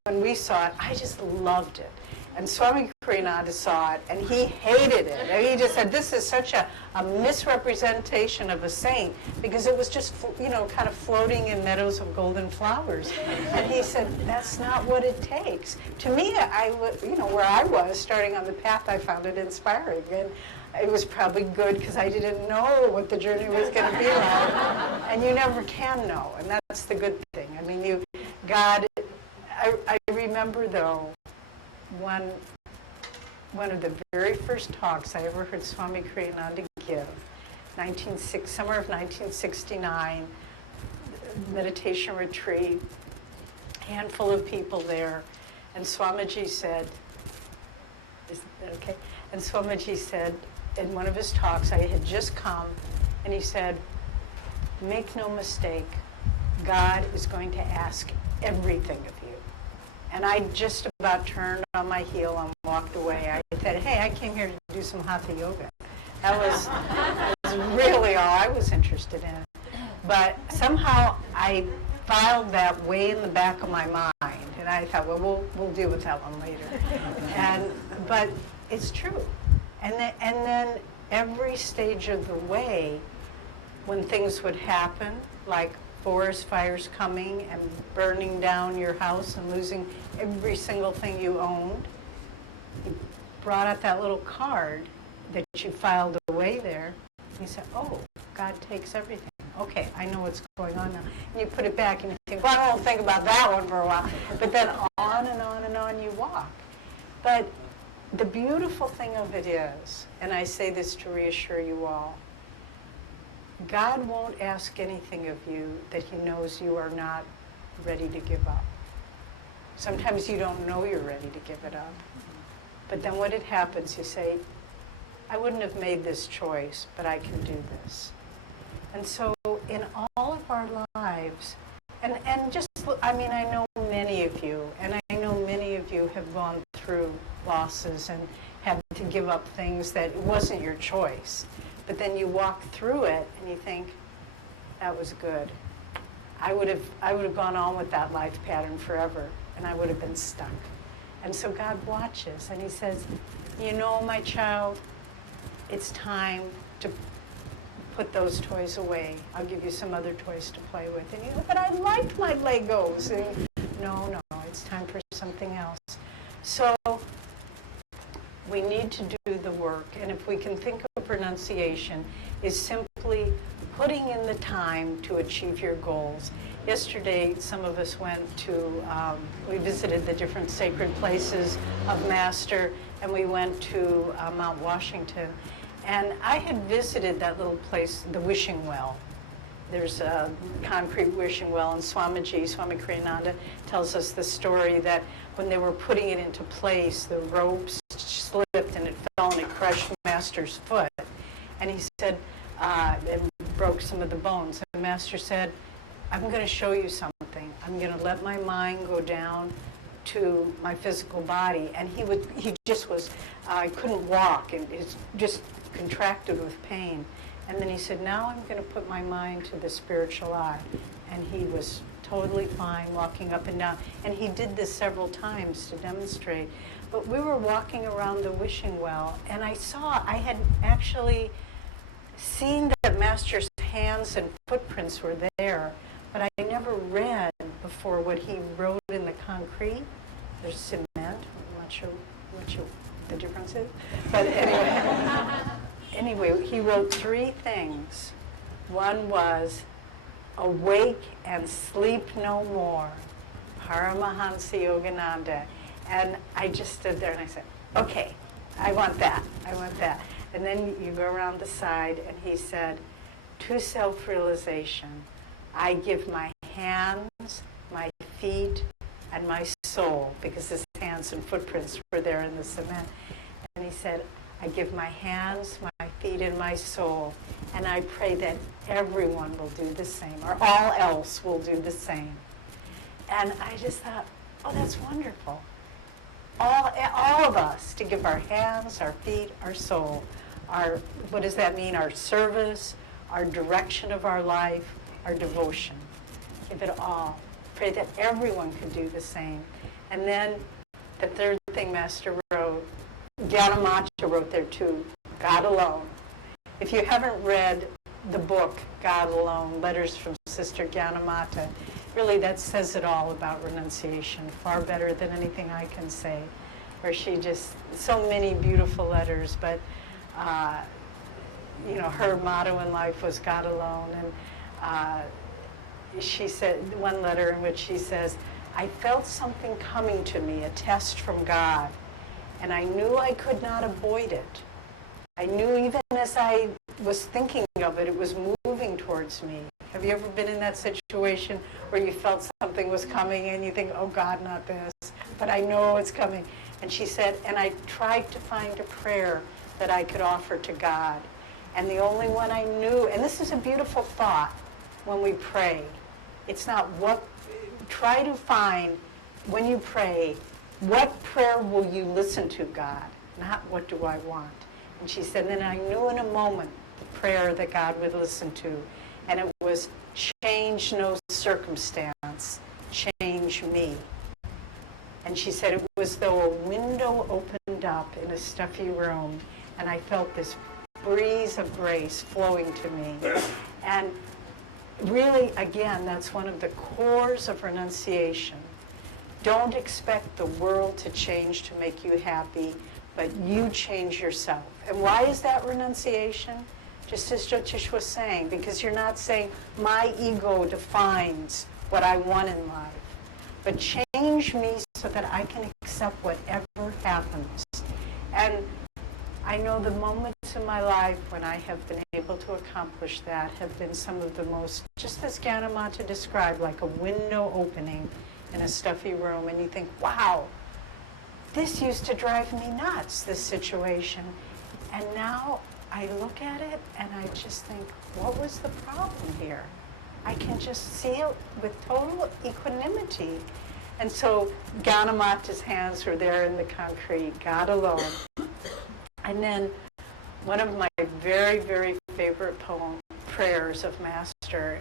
when we saw it, I just loved it. And Swami Kriyananda saw it, and he hated it. And he just said, this is such a misrepresentation of a saint, because it was just, kind of floating in meadows of golden flowers. And he said, that's not what it takes. To me, where I was, starting on the path, I found it inspiring. And it was probably good, because I didn't know what the journey was going to be like. And you never can know, and that's the good thing. I mean, God, I remember, though, one of the very first talks I ever heard Swami Kriyananda give, summer of 1969, meditation retreat, handful of people there, and Swamiji said, is that okay? And Swamiji said in one of his talks, I had just come, and he said, make no mistake, God is going to ask everything of you. And I just about turned on my heel and walked away. I said, hey, I came here to do some hatha yoga. That was really all I was interested in. But somehow I filed that way in the back of my mind. And I thought, well, we'll deal with that one later. But it's true. And then every stage of the way, when things would happen, like forest fires coming and burning down your house and losing every single thing you owned, you brought out that little card that you filed away there. And you said, oh, God takes everything. Okay, I know what's going on now. And you put it back and you think, well, I won't think about that one for a while. But then on and on and on you walk. But the beautiful thing of it is, and I say this to reassure you all, God won't ask anything of you that he knows you are not ready to give up. Sometimes you don't know you're ready to give it up. But then when it happens, you say, I wouldn't have made this choice, but I can do this. And so in all of our lives, and just, I mean, I know many of you, and I know many of you have gone through losses and had to give up things that it wasn't your choice. but then you walk through it and you think, that was good. I would have gone on with that life pattern forever, and I would have been stuck. And so God watches, and he says, you know, my child, it's time to put those toys away. I'll give you some other toys to play with. And you go, but I like my Legos. And no, it's time for something else. So we need to do the work. And if we can think of renunciation, is simply putting in the time to achieve your goals. Yesterday, some of us went to, we visited the different sacred places of Master, and we went to Mount Washington. And I had visited that little place, the wishing well. There's a concrete wishing well, and Swami Ananda tells us the story that when they were putting it into place, the ropes slipped and it fell and it crushed Master's foot. And he said, it broke some of the bones. And the Master said, I'm going to show you something. I'm going to let my mind go down to my physical body. And he just was, couldn't walk, and it's just contracted with pain. And then he said, now I'm going to put my mind to the spiritual eye. And he was totally fine walking up and down. And he did this several times to demonstrate. But we were walking around the wishing well, and I had actually seen that Master's hands and footprints were there, but I never read before what he wrote in the concrete. There's cement. I'm not sure what the difference is. But anyway, he wrote 3 things. One was, awake and sleep no more, Paramahansa Yogananda. And I just stood there and I said, okay, I want that. And then you go around the side, and he said, to self-realization, I give my hands, my feet, and my soul, because his hands and footprints were there in the cement. And he said, I give my hands, my feet, and my soul, and I pray that everyone will do the same, or all else will do the same. And I just thought, oh, that's wonderful. All of us to give our hands, our feet, our soul, what does that mean? Our service, our direction of our life, our devotion. Give it all. Pray that everyone could do the same. And then the third thing Master wrote, Gyanamata wrote there too, God Alone. If you haven't read the book, God Alone, Letters from Sister Gyanamata, really that says it all about renunciation, far better than anything I can say. Where she just, so many beautiful letters, but her motto in life was God alone. And she said, one letter in which she says, I felt something coming to me, a test from God, and I knew I could not avoid it. I knew even as I was thinking of it, it was moving towards me. Have you ever been in that situation where you felt something was coming and you think, oh God, not this, but I know it's coming? And she said, and I tried to find a prayer that I could offer to God. And the only one I knew, and this is a beautiful thought when we pray, it's not try to find, when you pray, what prayer will you listen to, God? Not what do I want. And she said, then I knew in a moment the prayer that God would listen to. And it was, change no circumstance, change me. And she said it was though a window opened up in a stuffy room, and I felt this breeze of grace flowing to me. And really, again, that's one of the cores of renunciation. Don't expect the world to change to make you happy, but you change yourself. And why is that renunciation? Just as Jyotish was saying, because you're not saying, my ego defines what I want in life, but change me so that I can accept whatever happens. And I know the moments in my life when I have been able to accomplish that have been some of the most, just as Gyanamata described, like a window opening in a stuffy room, and you think, wow, this used to drive me nuts, this situation. And now I look at it and I just think, what was the problem here? I can just see it with total equanimity. And so Gyanamata's hands were there in the concrete, God alone. And then one of my very, very favorite prayers of Master,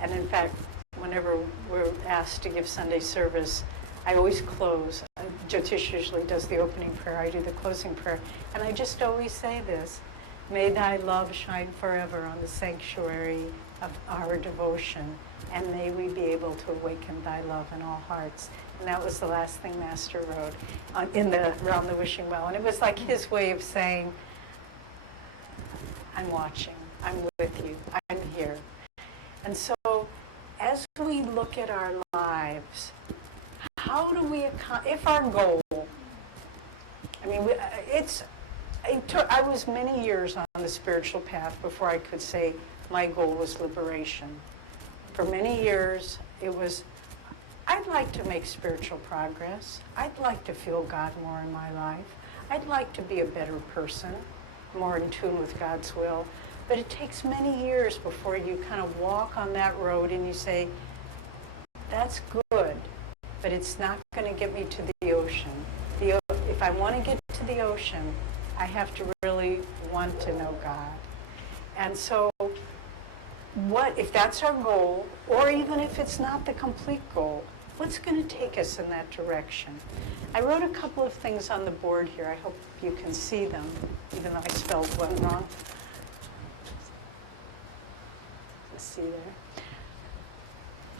and in fact, whenever we're asked to give Sunday service, I always close. Jyotish usually does the opening prayer. I do the closing prayer. And I just always say this: may thy love shine forever on the sanctuary of our devotion, and may we be able to awaken thy love in all hearts. And that was the last thing Master wrote around the wishing well. And it was like his way of saying, I'm watching, I'm with you, I'm here. And so as we look at our lives, how do we, if our goal, I mean, I was many years on the spiritual path before I could say my goal was liberation. For many years, it was, I'd like to make spiritual progress. I'd like to feel God more in my life. I'd like to be a better person, more in tune with God's will. But it takes many years before you kind of walk on that road and you say, that's good, but it's not going to get me to the ocean. If I want to get to the ocean, I have to really want to know God. And so if that's our goal, or even if it's not the complete goal, what's going to take us in that direction? I wrote a couple of things on the board here. I hope you can see them, even though I spelled one wrong. Let's see there.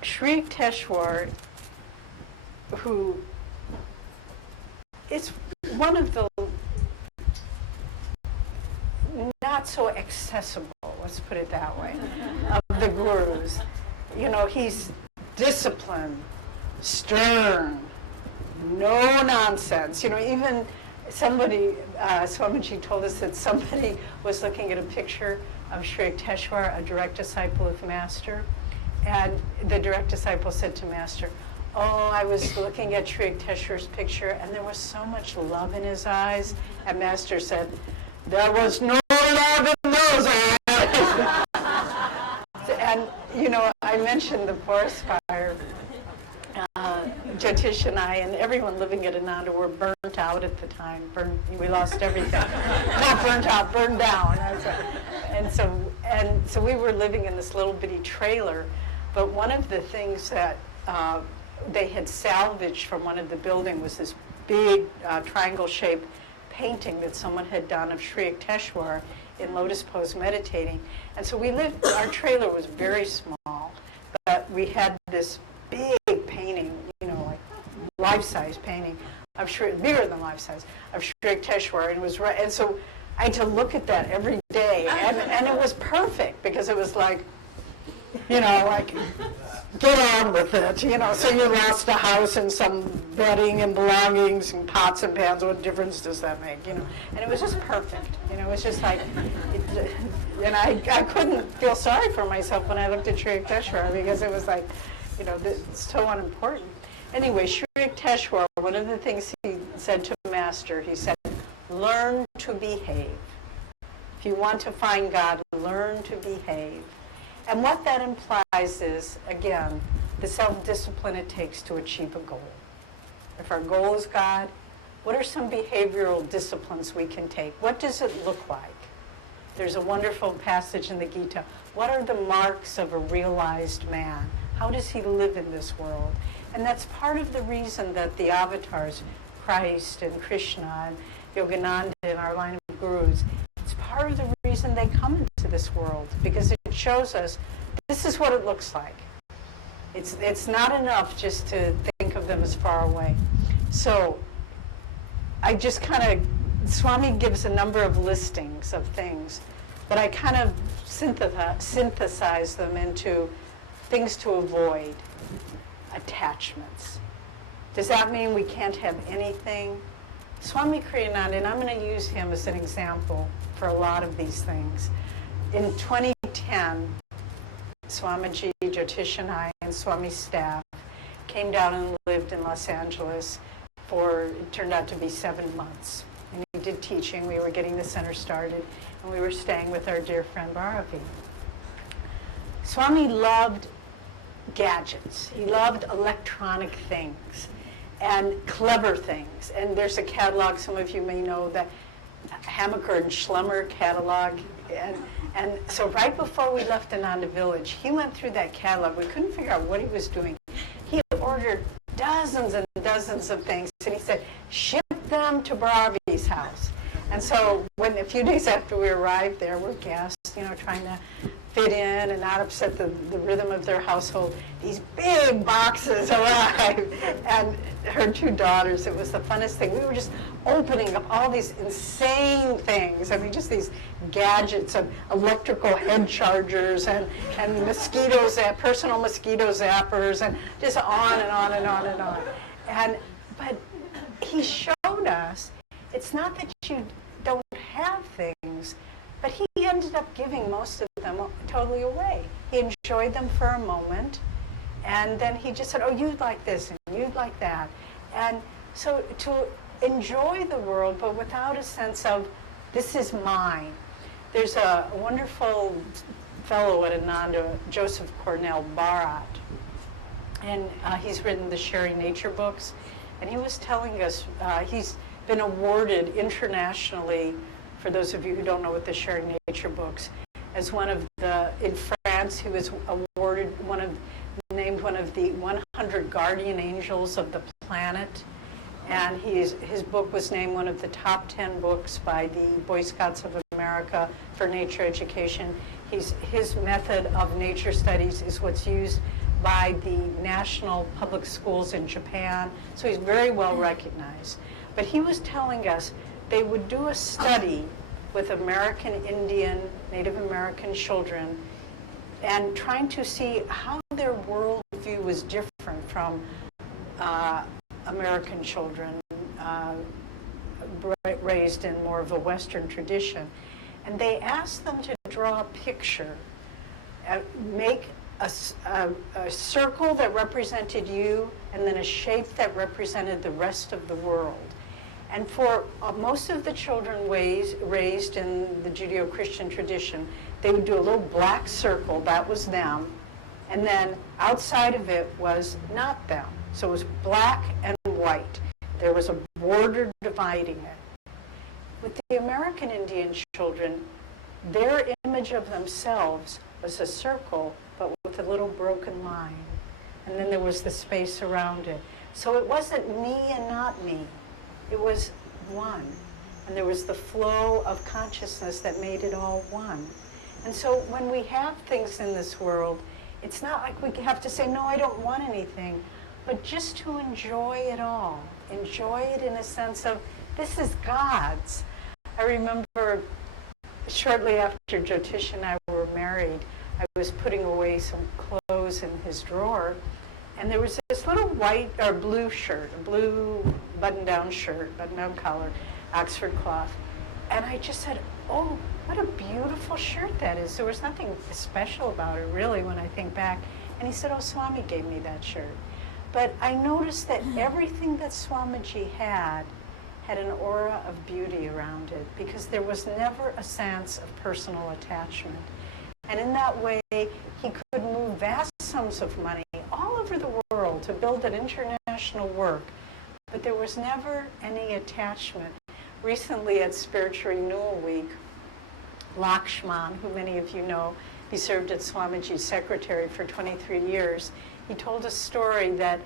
Sri Yukteswar, who is one of the not so accessible, let's put it that way, of the gurus. You know, he's disciplined, stern, no nonsense. You know, even somebody, Swamiji told us that somebody was looking at a picture of Sri Yukteswar, a direct disciple of Master, and the direct disciple said to Master, oh, I was looking at Sri Yukteswar's picture, and there was so much love in his eyes. And Master said, there was no love in those eyes. And, you know, I mentioned the forest fire. Jyotish and I and everyone living at Ananda were burnt out at the time. We lost everything. Not burnt out, burned down. And so we were living in this little bitty trailer. But one of the things that they had salvaged from one of the buildings was this big triangle-shaped painting that someone had done of Sri Yukteswar in lotus pose meditating. And so our trailer was very small, but we had this big painting, you know, like life-size painting of bigger than life-size, of Sri Yukteswar, and it was right. And so I had to look at that every day, and it was perfect because it was like, you know, like, get on with it, you know. So you lost a house and some bedding and belongings and pots and pans. What difference does that make, you know? And it was just perfect, you know. It was just like, and I couldn't feel sorry for myself when I looked at Sri Yukteswar because it was like, you know, it's so unimportant. Anyway, Sri Yukteswar, one of the things he said to Master, he said, learn to behave. If you want to find God, learn to behave. And what that implies is, again, the self-discipline it takes to achieve a goal. If our goal is God, what are some behavioral disciplines we can take? What does it look like? There's a wonderful passage in the Gita. What are the marks of a realized man? How does he live in this world? And that's part of the reason that the avatars, Christ and Krishna and Yogananda and our line of gurus, it's part of the reason they come into this world, because it shows us this is what it looks like. It's not enough just to think of them as far away. So I just kind of, Swami gives a number of listings of things, but I kind of synthesize them into things to avoid. Attachments. Does that mean we can't have anything? Swami Kriyananda, and I'm going to use him as an example for a lot of these things. In 2010, Swamiji, Jyotish and I, and Swami's staff came down and lived in Los Angeles for, it turned out to be 7 months. And we did teaching, we were getting the center started, and we were staying with our dear friend Bharavi. Swami loved gadgets. He loved electronic things and clever things. And there's a catalog, some of you may know, that Hammaker and Schlemmer catalog. And so right before we left Ananda Village, he went through that catalog. We couldn't figure out what he was doing. He had ordered dozens and dozens of things, and he said, ship them to Baravi's house. And so when a few days after we arrived there, we're guests, trying to fit in and not upset the rhythm of their household. These big boxes arrived, and her two daughters, it was the funnest thing. We were just opening up all these insane things. I mean, just these gadgets and electrical head chargers and mosquitoes, personal mosquito zappers, and just on and on and on and on. But he showed us, it's not that you don't have things, but he ended up giving most of them totally away. He enjoyed them for a moment, and then he just said, oh, you'd like this, and you'd like that. And so to enjoy the world, but without a sense of, this is mine. There's a wonderful fellow at Ananda, Joseph Cornell Barat, and he's written the Sharing Nature books, and he was telling us, he's been awarded internationally, for those of you who don't know what the Sharing Nature books, as one of the, in France, he was awarded named one of the 100 guardian angels of the planet. And his book was named one of the top 10 books by the Boy Scouts of America for nature education. His method of nature studies is what's used by the national public schools in Japan, so he's very well recognized. But he was telling us they would do a study with American Indian, Native American children, and trying to see how their worldview was different from American children raised in more of a Western tradition. And they asked them to draw a picture, make a circle that represented you, and then a shape that represented the rest of the world. And for most of the children raised in the Judeo-Christian tradition, they would do a little black circle, that was them, and then outside of it was not them. So it was black and white. There was a border dividing it. With the American Indian children, their image of themselves was a circle, but with a little broken line. And then there was the space around it. So it wasn't me and not me. It was one. And there was the flow of consciousness that made it all one. And so when we have things in this world, it's not like we have to say, no, I don't want anything, but just to enjoy it all. Enjoy it in a sense of, this is God's. I remember shortly after Jyotish and I were married, I was putting away some clothes in his drawer, and there was this little white or blue shirt, a blue button-down shirt, button-down collar, Oxford cloth. And I just said, oh, what a beautiful shirt that is. There was nothing special about it, really, when I think back. And he said, oh, Swami gave me that shirt. But I noticed that everything that Swamiji had an aura of beauty around it, because there was never a sense of personal attachment. And in that way, he could move vast sums of money all over the world to build an international work, but there was never any attachment. Recently at Spiritual Renewal Week, Lakshman, who many of you know, he served as Swamiji's secretary for 23 years, he told a story that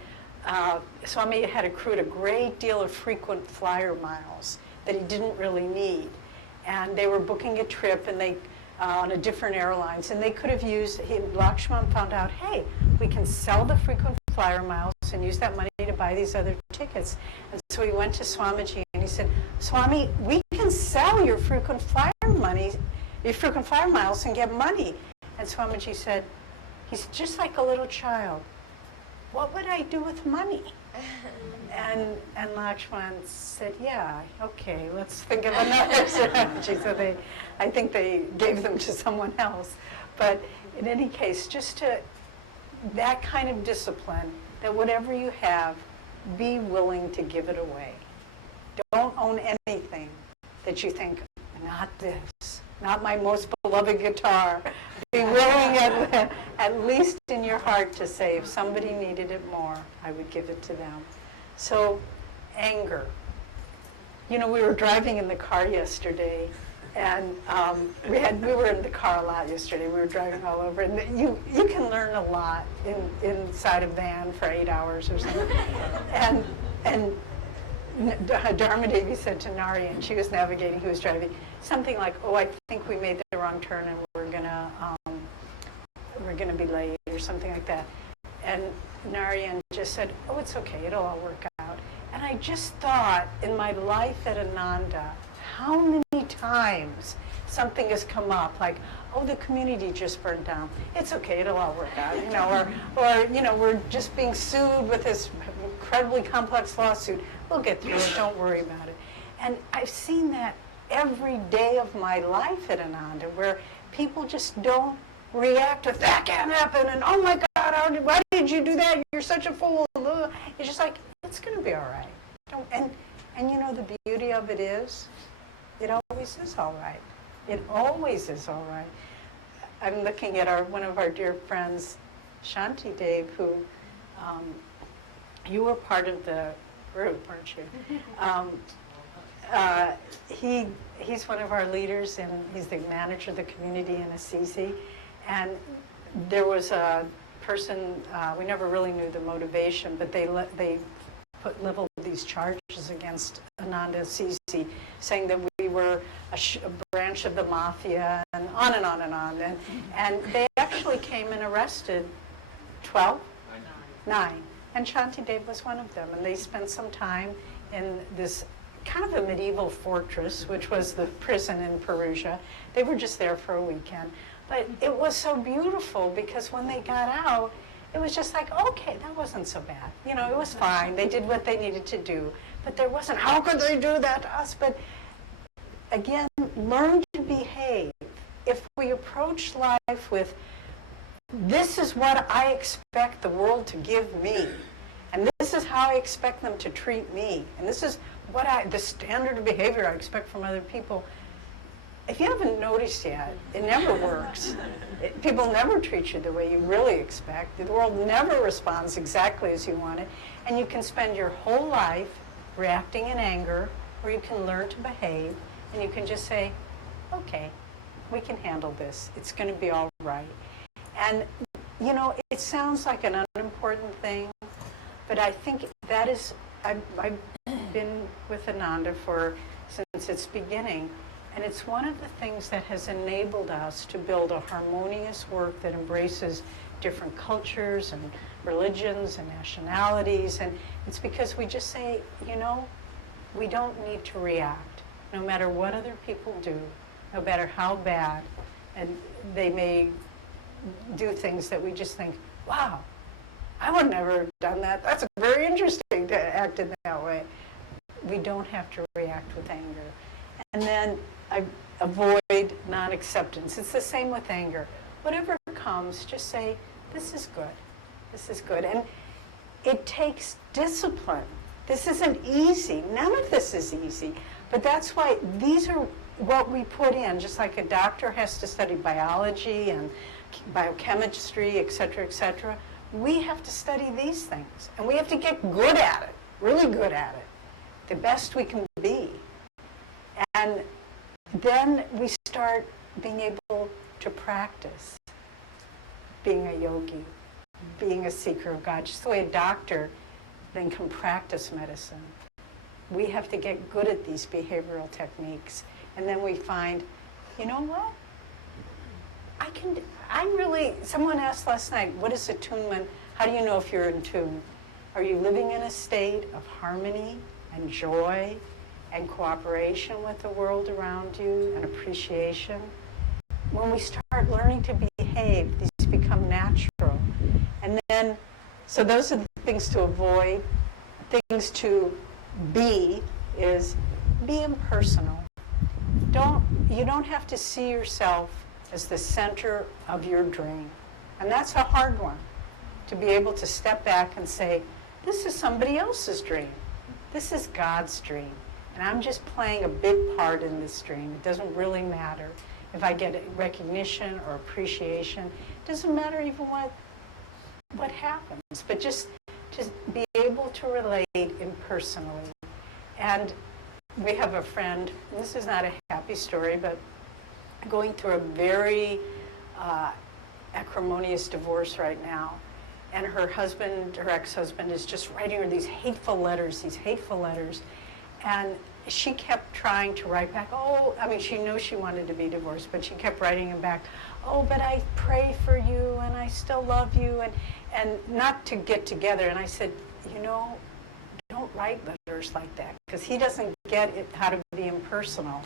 Swami had accrued a great deal of frequent flyer miles that he didn't really need. And they were booking a trip, and they on a different airlines, and they could have used, Lakshman found out, hey, we can sell the frequent flyer miles and use that money to buy these other tickets. And so he went to Swamiji and he said, Swami, we can sell your frequent flyer miles and get money. And Swamiji said, he's just like a little child. What would I do with money? And Lakshman said, yeah, okay, let's think of another strategy. So I think they gave them to someone else. But in any case, just that kind of discipline, that whatever you have, be willing to give it away. Don't own anything that you think, not this, not my most beloved guitar. Be willing at least in your heart to say, if somebody needed it more, I would give it to them. So anger. You know, we were driving in the car yesterday, and we were in the car a lot yesterday. We were driving all over, and you can learn a lot inside a van for 8 hours or something. and Dharma Devi said to Narayan, she was navigating, who was driving, something like, "Oh, I think we made the wrong turn, and we're gonna be late," or something like that. And Narayan just said, "Oh, it's okay. It'll all work out." And I just thought, in my life at Ananda, how many times something has come up, like, "Oh, the community just burned down. It's okay, it'll all work out," you know, or you know, we're just being sued with this incredibly complex lawsuit. We'll get through it. Don't worry about it. And I've seen that every day of my life at Ananda, where people just don't react with, "That can't happen," and "Oh my God, why did you do that? You're such a fool." It's just like, it's going to be all right. And you know, the beauty of it is, it always is all right. It always is all right. I'm looking at one of our dear friends, Shanti Dev, who you were part of the group, weren't you? He's one of our leaders, and he's the manager of the community in Assisi. And there was a person, we never really knew the motivation, but they leveled these charges against Ananda Assisi, saying that we were a branch of the mafia, and on and on and on. And they actually came and arrested 12? 9. And Shanti Dev was one of them. And they spent some time in this kind of a medieval fortress, which was the prison in Perugia. They were just there for a weekend. But it was so beautiful, because when they got out, it was just like, okay, that wasn't so bad. You know, it was fine. They did what they needed to do. But there wasn't, how could they do that to us? But again, learn to behave. If we approach life with, this is what I expect the world to give me, and this is how I expect them to treat me, and this is the standard of behavior I expect from other people. If you haven't noticed yet, it never works. People never treat you the way you really expect. The world never responds exactly as you want it. And you can spend your whole life reacting in anger, or you can learn to behave, and you can just say, okay, we can handle this. It's going to be all right. And, you know, it sounds like an unimportant thing, but I think that is, I've been with Ananda since its beginning. And it's one of the things that has enabled us to build a harmonious work that embraces different cultures and religions and nationalities. And it's because we just say, you know, we don't need to react, no matter what other people do, no matter how bad. And they may do things that we just think, wow, I would never have done that. That's very interesting to act in that way. We don't have to react with anger. And then I avoid non-acceptance. It's the same with anger. Whatever comes, just say, this is good. This is good. And it takes discipline. This isn't easy. None of this is easy. But that's why these are what we put in, just like a doctor has to study biology and biochemistry, et cetera, we have to study these things. And we have to get good at it, really good at it, the best we can be. And then we start being able to practice being a yogi, being a seeker of God, just the way a doctor then can practice medicine. We have to get good at these behavioral techniques. And then we find, you know what? Someone asked last night, what is attunement? How do you know if you're in tune? Are you living in a state of harmony and joy and cooperation with the world around you and appreciation? When we start learning to behave, these become natural. And then, so those are the things to avoid. Things to be is be impersonal. You don't have to see yourself as the center of your dream. And that's a hard one, to be able to step back and say, this is somebody else's dream. This is God's dream. And I'm just playing a big part in this dream. It doesn't really matter if I get recognition or appreciation. It doesn't matter even what happens. But just to be able to relate impersonally. And we have a friend, and this is not a happy story, but going through a very acrimonious divorce right now. And her husband, her ex-husband, is just writing her these hateful letters. And she kept trying to write back, oh, I mean, she knew she wanted to be divorced, but she kept writing him back, oh, but I pray for you, and I still love you, and not to get together. And I said, you know, don't write letters like that, because he doesn't get it, how to be impersonal.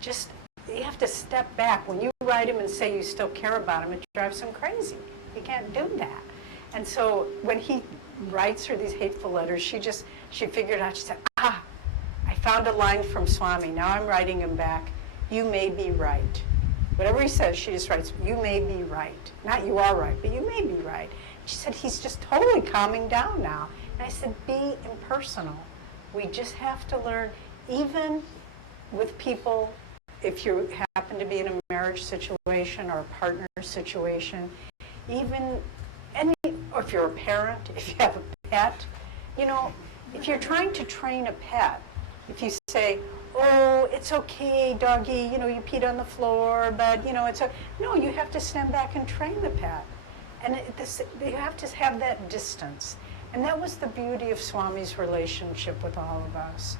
Just, you have to step back. When you write him and say you still care about him, it drives him crazy. You can't do that. And so when he writes her these hateful letters, she figured out, she said, I found a line from Swami. Now I'm writing him back, you may be right. Whatever he says, she just writes, you may be right. Not you are right, but you may be right. She said, he's just totally calming down now. And I said, be impersonal. We just have to learn, even with people, if you happen to be in a marriage situation or a partner situation, even or if you're a parent, if you have a pet, you know, if you're trying to train a pet, if you say, oh, it's okay, doggy, you know, you peed on the floor, but, you know, it's okay. No, you have to stand back and train the pet. And you have to have that distance. And that was the beauty of Swami's relationship with all of us.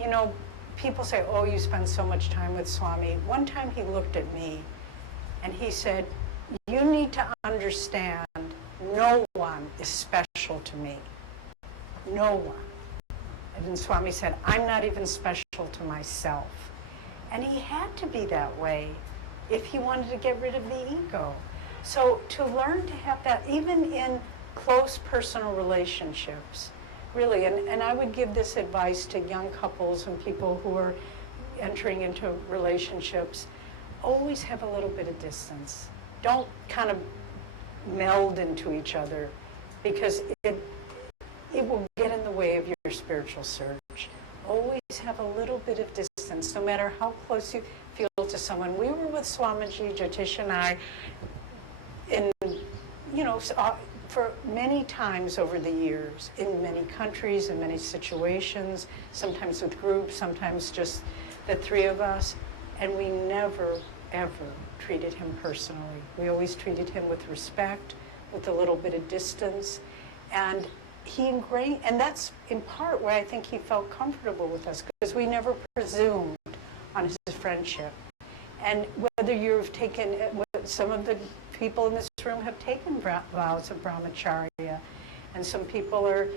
You know, people say, oh, you spend so much time with Swami. One time he looked at me and he said, you need to understand, no one is special to me. No one. And then Swami said, I'm not even special to myself. And he had to be that way if he wanted to get rid of the ego. So to learn to have that, even in close personal relationships, really, and I would give this advice to young couples and people who are entering into relationships, always have a little bit of distance. Don't kind of meld into each other, because it will get in the way of your spiritual search. Always have a little bit of distance, no matter how close you feel to someone. We were with Swamiji, Jyotish and I, in, you know, for many times over the years, in many countries, in many situations, sometimes with groups, sometimes just the three of us, and we never, ever treated him personally. We always treated him with respect, with a little bit of distance, and and that's in part where I think he felt comfortable with us, because we never presumed on his friendship. And whether you've taken, some of the people in this room have taken vows of brahmacharya, and some people are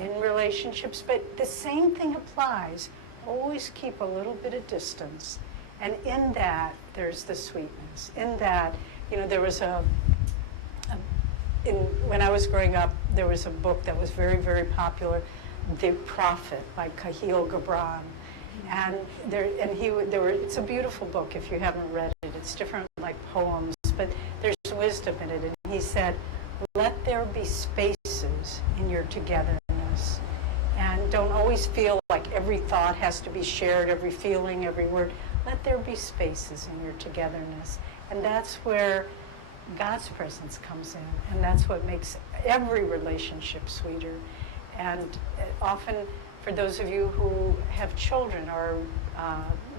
in relationships, but the same thing applies. Always keep a little bit of distance. And in that, there's the sweetness. In that, you know, there was when I was growing up, there was a book that was very, very popular, The Prophet by Kahlil Gibran. And it's a beautiful book if you haven't read it. It's different, like poems, but there's wisdom in it. And he said, let there be spaces in your togetherness. And don't always feel like every thought has to be shared, every feeling, every word. Let there be spaces in your togetherness. And that's where God's presence comes in. And that's what makes every relationship sweeter. And often, for those of you who have children or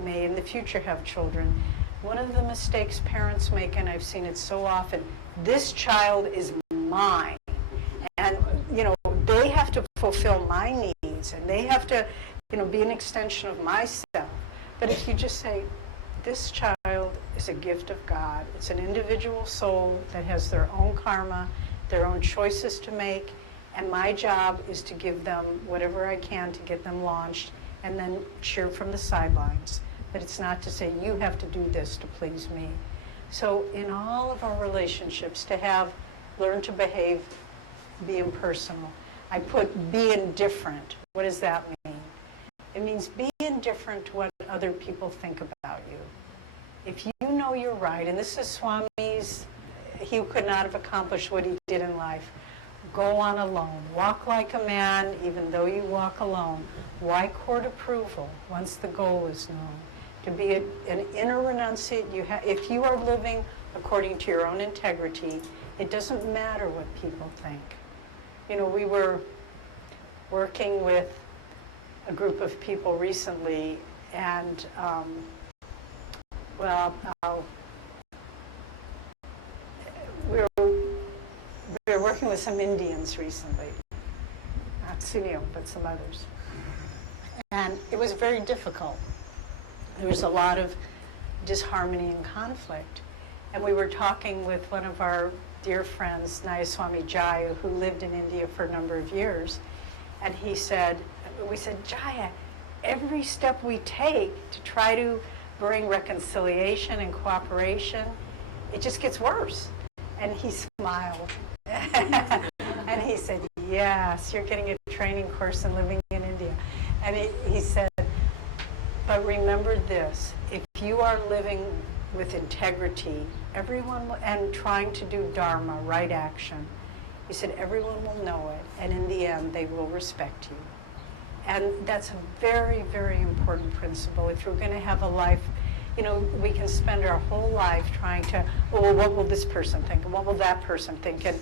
may in the future have children, one of the mistakes parents make, and I've seen it so often, this child is mine. And, you know, they have to fulfill my needs, and they have to, you know, be an extension of myself. But if you just say, this child is a gift of God, it's an individual soul that has their own karma, their own choices to make, and my job is to give them whatever I can to get them launched, and then cheer from the sidelines. But it's not to say, you have to do this to please me. So in all of our relationships, to learn to behave, be impersonal. I put be indifferent. What does that mean? It means be indifferent to what other people think about you. If you know you're right, and this is Swami's, he could not have accomplished what he did in life. Go on alone. Walk like a man, even though you walk alone. Why court approval once the goal is known? To be an inner renunciate, if you are living according to your own integrity, it doesn't matter what people think. You know, we were working with a group of people recently, and well, we were working with some Indians recently, not Sunil, but some others. And it was very difficult. There was a lot of disharmony and conflict. And we were talking with one of our dear friends, Nayaswamis Jaya, who lived in India for a number of years. And we said, Jaya, every step we take to try to bring reconciliation and cooperation, it just gets worse. And he smiled. And he said, yes, you're getting a training course in living in India. And he said, but remember this, if you are living with integrity, and trying to do dharma, right action, he said, everyone will know it, and in the end, they will respect you. And that's a very, very important principle. If you're going to have a life, we can spend our whole life trying to, well, what will this person think? And what will that person think? And,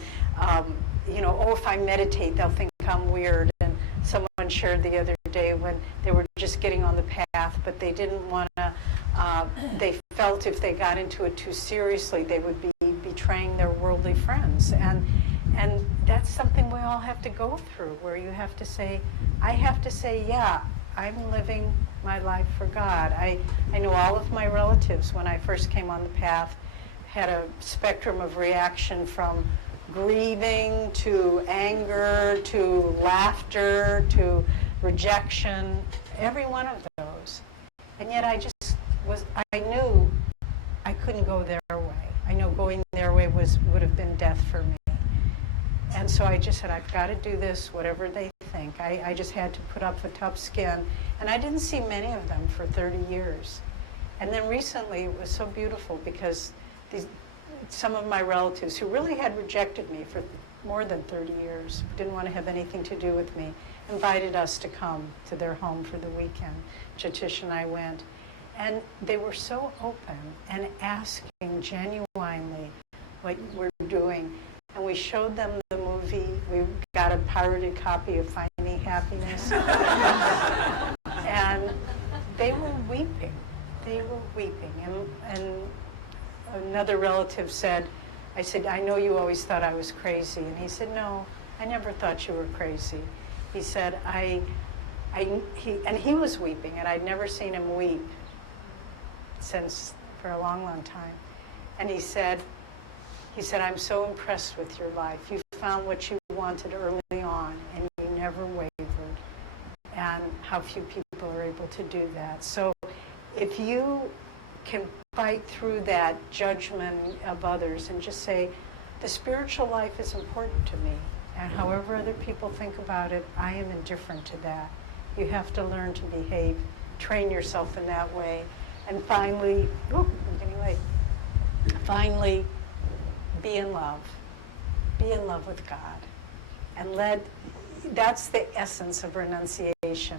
if I meditate, they'll think I'm weird. And someone shared the other day when they were just getting on the path, but they didn't want to, they felt if they got into it too seriously, they would be betraying their worldly friends. And that's something we all have to go through, where you have to say, I have to say, yeah, I'm living my life for God. I know all of my relatives, when I first came on the path, had a spectrum of reaction from grieving to anger to laughter to rejection, every one of those. And yet I knew I couldn't go their way. I know going their way would have been death for me. And so I just said, I've got to do this, whatever they think. I just had to put up a tough skin. And I didn't see many of them for 30 years. And then recently, it was so beautiful because some of my relatives who really had rejected me for more than 30 years, didn't want to have anything to do with me, invited us to come to their home for the weekend. Jyotish and I went. And they were so open and asking genuinely what we're doing. And we showed them the movie. We got a pirated copy of Finding Happiness. And they were weeping. They were weeping. And another relative said, I said, I know you always thought I was crazy. And he said, no, I never thought you were crazy. He said, he was weeping, and I'd never seen him weep for a long, long time. And he said, I'm so impressed with your life. You found what you wanted early on, and you never wavered. And how few people are able to do that. So if you can fight through that judgment of others and just say, the spiritual life is important to me, and however other people think about it, I am indifferent to that. You have to learn to behave, train yourself in that way. And finally, I'm getting late. Finally, be in love. Be in love with God. And that's the essence of renunciation.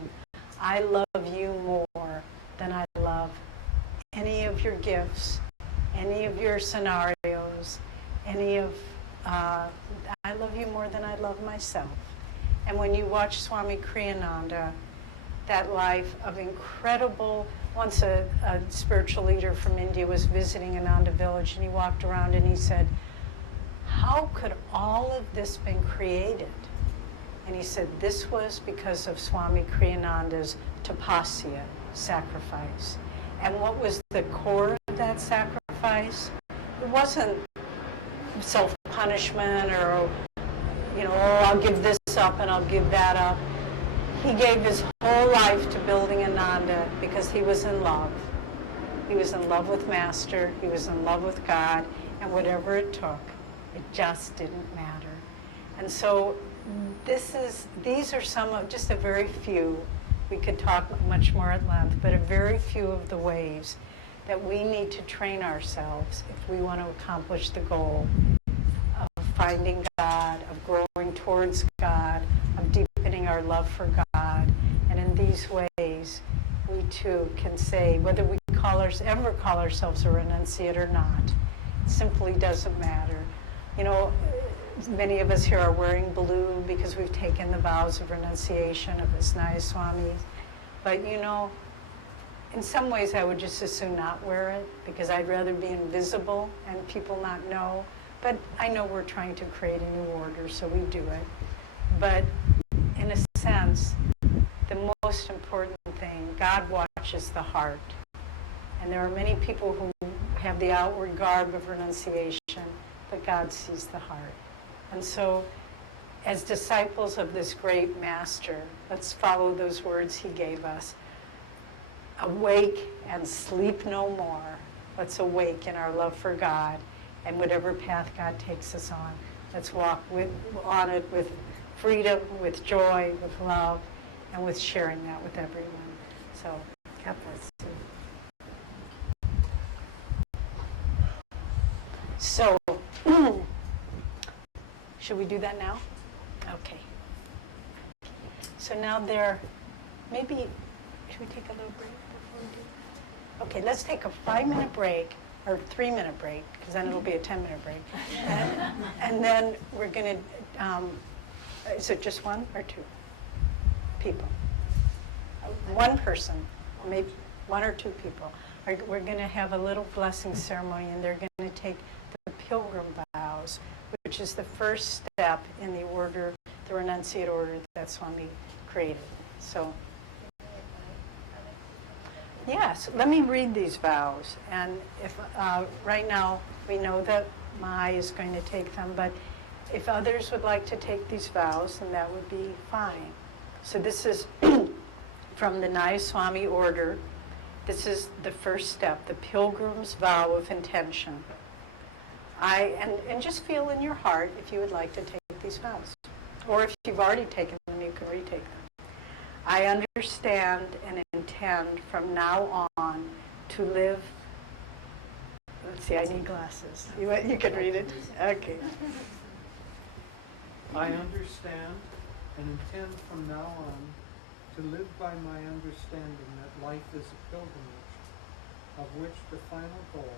I love you more than I love any of your gifts, any of your scenarios, I love you more than I love myself. And when you watch Swami Kriyananda, that life of incredible, once a spiritual leader from India was visiting Ananda village, and he walked around and he said, how could all of this been created? And he said, this was because of Swami Kriyananda's tapasya, sacrifice. And what was the core of that sacrifice? It wasn't self-punishment or, I'll give this up and I'll give that up. He gave his whole life to building Ananda because he was in love. He was in love with Master. He was in love with God. And whatever it took, it just didn't matter. And so these are some of just a very few. We could talk much more at length, but a very few of the ways that we need to train ourselves if we want to accomplish the goal of finding God, of growing towards God, of deepening our love for God. And in these ways, we too can say, whether we ever call ourselves a renunciate or not, it simply doesn't matter. many of us here are wearing blue because we've taken the vows of renunciation of his Nayaswamis. But you know, in some ways I would just as soon not wear it because I'd rather be invisible and people not know. But I know we're trying to create a new order, so we do it. But in a sense, the most important thing, God watches the heart. And there are many people who have the outward garb of renunciation, but God sees the heart. And so, as disciples of this great master, let's follow those words he gave us. Awake and sleep no more. Let's awake in our love for God, and whatever path God takes us on, let's walk on it with freedom, with joy, with love, and with sharing that with everyone. So, God bless you. So, should we do that now? Okay. So now maybe, should we take a little break before we do? Okay, let's take a 5-minute break, or 3-minute break, because then it'll be a 10-minute break. And then we're going to, is it just one or two people? One person, maybe 1 or 2 people. We're going to have a little blessing ceremony, and they're going to take the pilgrim vows, which is the first step in the order, the renunciate order that Swami created. So, yes, let me read these vows. And if right now we know that Mai is going to take them, but if others would like to take these vows, then that would be fine. So this is from the Nayaswami order. This is the first step, the pilgrim's vow of intention. And just feel in your heart if you would like to take these vows. Or if you've already taken them, you can retake them. I understand and intend from now on to live. Let's see, I need glasses. You can read it? Okay. I understand and intend from now on to live by my understanding that life is a pilgrimage, of which the final goal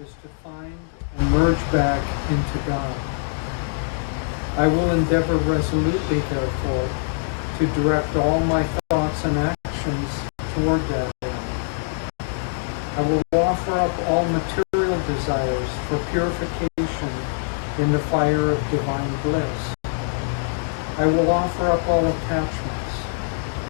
is to find and merge back into God. I will endeavor resolutely, therefore, to direct all my thoughts and actions toward that end. I will offer up all material desires for purification in the fire of divine bliss. I will offer up all attachments